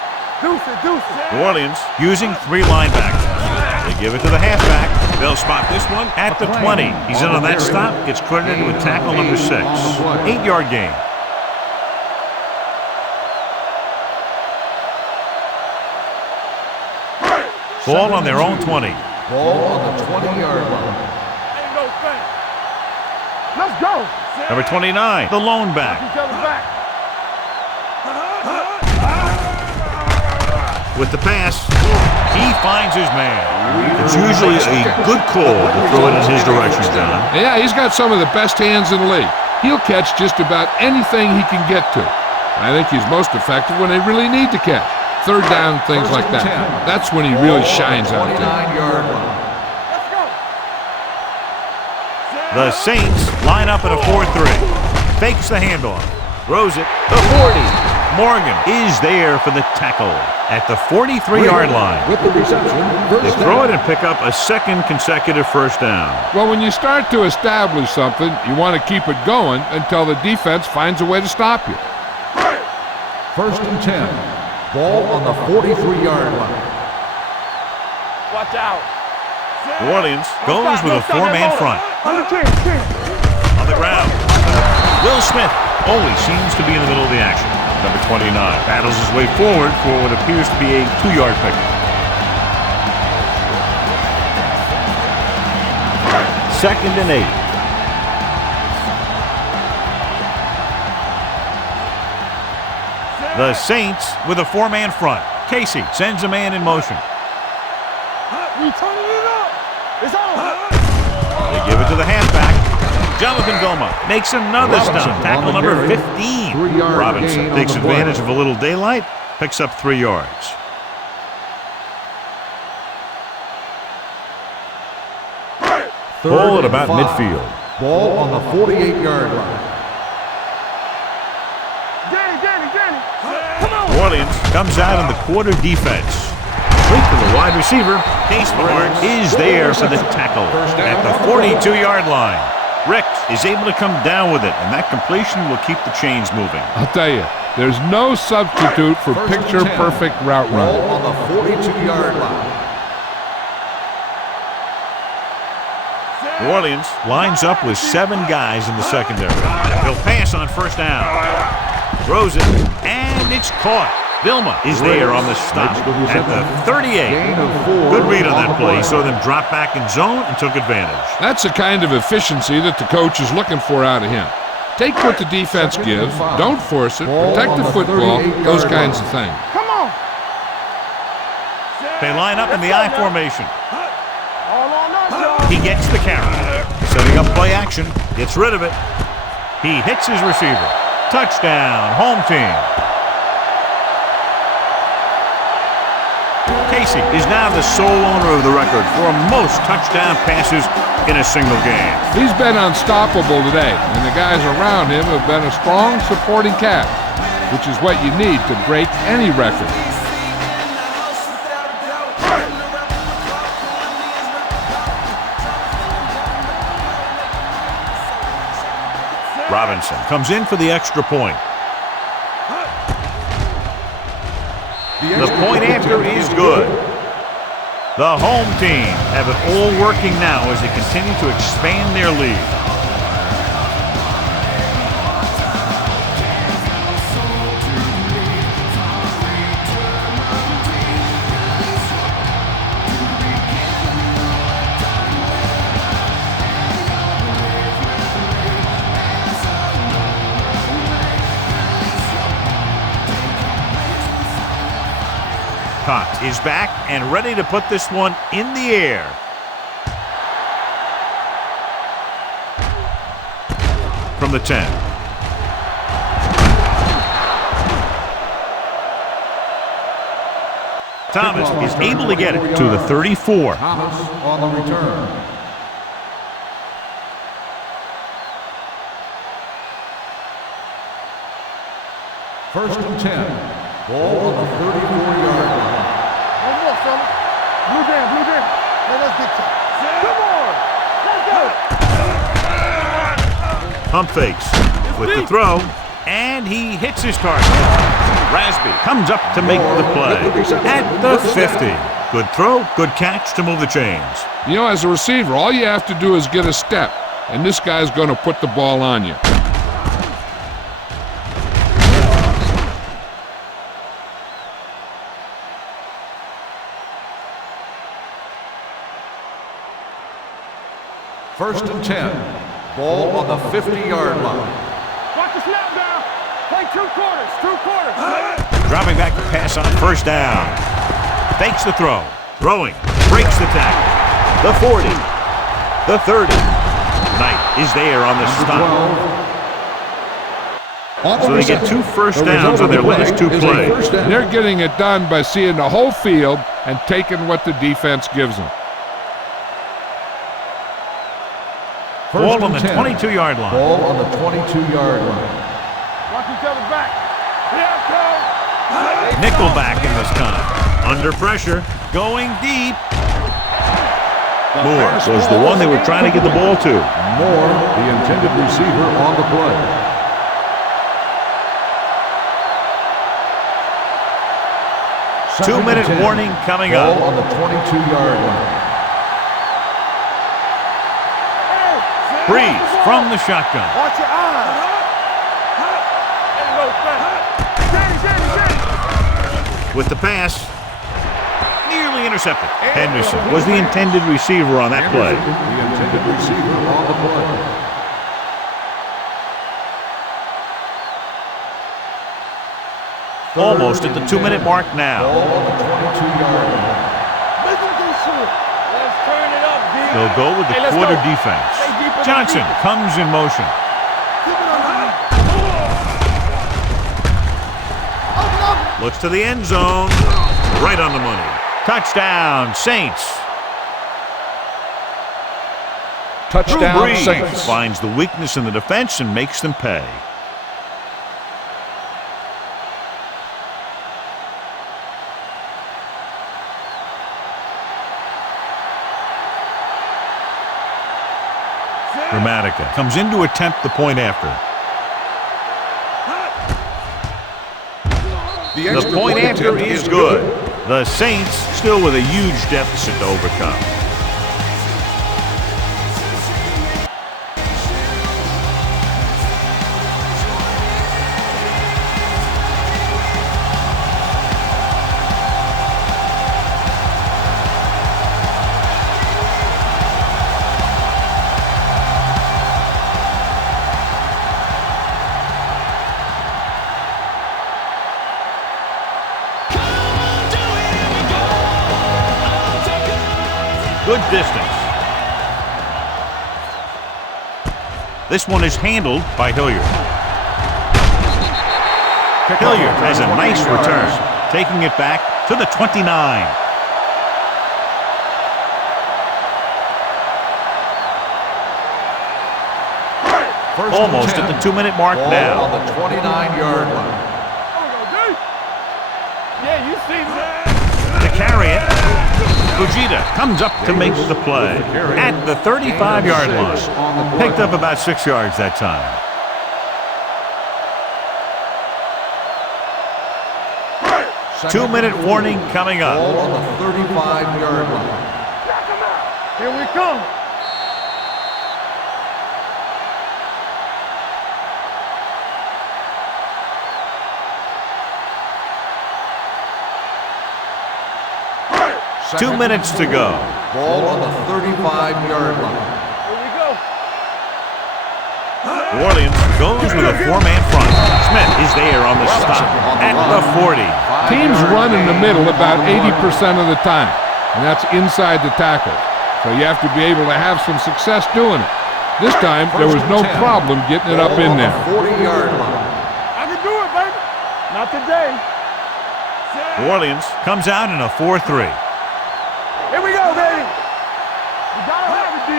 Deuce it, deuce it. New Orleans using 3 linebackers. They give it to the halfback. They'll spot this one at the 20. He's in on that stop. Gets credited with tackle number 6. 8-yard gain. Ball on their own 20. Ball on the 20-yard line. Ain't no thing. Let's go. Number 29, the lone back. Each other back. With the pass, he finds his man. It's usually a good call to throw it in his direction, John. Yeah, he's got some of the best hands in the league. He'll catch just about anything he can get to. I think he's most effective when they really need to catch. Third down, things like that. That's when he really shines out there. 29-yard line. Let's go. The Saints line up in a 4-3. Fakes the handoff. Throws it. The 40. Morgan is there for the tackle at the 43-yard line. With the reception, They throw it and pick up a second consecutive first down. Well, when you start to establish something, you want to keep it going until the defense finds a way to stop you. First and 10. Ball on the 43-yard line. Watch out. New Orleans goes with a 4-man front. On the 10. On the ground, Will Smith always seems to be in the middle of the action. Number 29 battles his way forward for what appears to be a 2-yard pickup. Second and 8. The Saints with a 4-man front. Casey sends a man in motion. We turning it up. It's on. They give it to the halfback. Jonathan Goma makes another stop. Tackle number 15. Robinson takes advantage of a little daylight, picks up 3 yards. Ball at about midfield. Ball on the 48-yard line. Danny. Come on. New Orleans comes out in the quarter defense. Straight to the wide receiver. Case Barnes is there for the tackle at the 42-yard line. Rick is able to come down with it, and that completion will keep the chains moving. I'll tell you, there's no substitute for picture-perfect route running. Ball on the 42-yard line. New Orleans lines up with 7 guys in the secondary. He'll pass on first down. Throws it, and it's caught. Vilma is there on the stop at the 38. Good read on that play. He saw them drop back in zone and took advantage. That's the kind of efficiency that the coach is looking for out of him. Take what the defense gives, don't force it, protect the football, those kinds of things. Come on. They line up in the I formation. All on us, y'all. He gets the carry. Setting up play action. Gets rid of it. He hits his receiver. Touchdown, home team. Casey is now the sole owner of the record for most touchdown passes in a single game. He's been unstoppable today, and the guys around him have been a strong supporting cast, which is what you need to break any record. Robinson comes in for the extra point. The point after is good. The home team have it all working now as they continue to expand their lead. Cox is back and ready to put this one in the air. From the 10. Thomas is able to get it to the 34. Thomas on the return. First and 10. Ball on the 34-yard line. One more, fella. Blue down, blue down. Let us get top. Come on. Let's go. Pump fakes with the throw, and he hits his target. Rasby comes up to make the play at the 50. Good throw, good catch to move the chains. You know, as a receiver, all you have to do is get a step, and this guy's going to put the ball on you. First and 10. Ball on the 50-yard line. Watch the snap down. Play 2 quarters, 2 quarters. Dropping back to pass on first down. Fakes the throw. Throwing. Breaks the tackle. The 40. The 30. Knight is there on the stop. So they get 2 first downs on their last 2 plays. They're getting it done by seeing the whole field and taking what the defense gives them. Ball on the 22-yard line. Ball on the 22-yard line. Watch each other back. Here it comes. Nickelback in this time. Under pressure. Going deep. Moore was the one they were trying to get the ball to. Moore, the intended receiver on the play. Two-minute warning coming up. Ball on the 22-yard line. Breeze from the shotgun. Watch your eyes. With the pass, nearly intercepted. Henderson was the intended receiver on that play. The intended receiver on the play. Almost at the 2-minute mark now. Ball on the 22-yard line. Let's turn it up, D. They'll go with the quarter defense. Johnson comes in motion. Looks to the end zone. Right on the money. Touchdown, Saints. Touchdown, Breeze Saints. finds the weakness in the defense and makes them pay. Gramatica comes in to attempt the point after. The point after is good. The Saints still with a huge deficit to overcome. Good distance. This one is handled by Hilliard. Hilliard has a nice return, taking it back to the 29. Almost at the 2-minute mark now. On the 29-yard line. Yeah, you see that? To carry it, Fujita comes up to make the play at the 35-yard line. Picked up about 6 yards that time. 2-minute warning coming up. Ball on the 35-yard line. Here we come. Two minutes to go. Ball on the 35-yard line. Here we go. New Orleans goes with a 4-man front. Smith is there on the stop at the 40. Teams run in the middle about 80% of the time, and that's inside the tackle. So you have to be able to have some success doing it. This time, there was no problem getting it up in there. 40-yard line. I can do it, baby. Not today. New Orleans comes out in a 4-3. Here we go, baby. You gotta have it, D.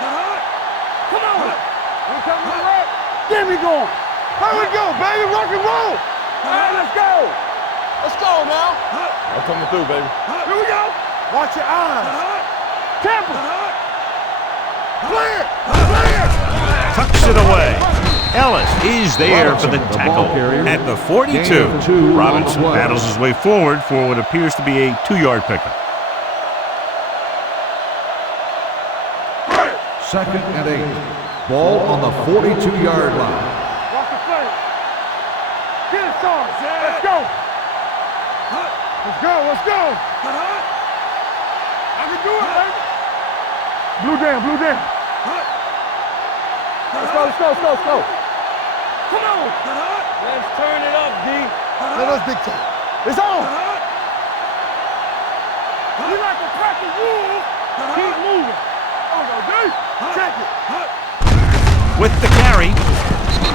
Come on. We're coming to the right. Get me going. Here we go, baby. Rock and roll. All right, let's go. Let's go now. I'm coming through, baby. Here we go. Watch your eyes. Temple. Clear. Clear. Tucks it away. Ellis is there for the tackle at the 42. Robinson battles his way forward for what appears to be a 2-yard pickup. 2nd and 8. Ball on the 42-yard line. Walk the play. Get it, son. Let's go. Let's go. Let's go. I can do it, baby. Blue down. Blue down. Let's go. Let's go. Let's go. Let's go. Come on. Let's turn it up, D. Let us dictate. It's on. We like a pack of wolves. Keep moving. Check it. With the carry,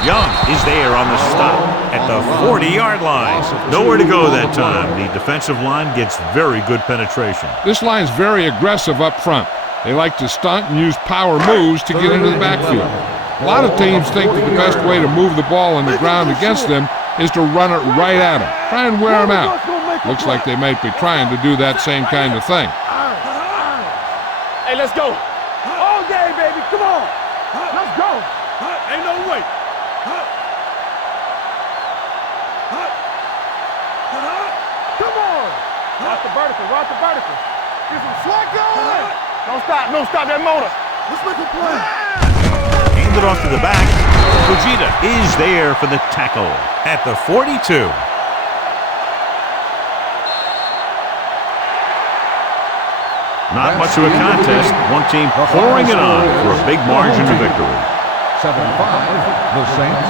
Young is there on the stop at the 40-yard line. Nowhere to go that time. The defensive line gets very good penetration. This line's very aggressive up front. They like to stunt and use power moves to get into the backfield. A lot of teams think that the best way to move the ball on the ground against them is to run it right at them. Try and wear them out. Looks like they might be trying to do that same kind of thing. Hey, let's go. All day, baby. Come on. Let's go. Ain't no way. Come on. Watch the vertical. Watch the vertical. Get some slack going. Don't stop. Don't stop that motor. Let's make a play. Hand it off to the back. Fujita is there for the tackle at the 42. Not much of a contest. One team pouring it on for a big margin of victory. 7-5, the Saints.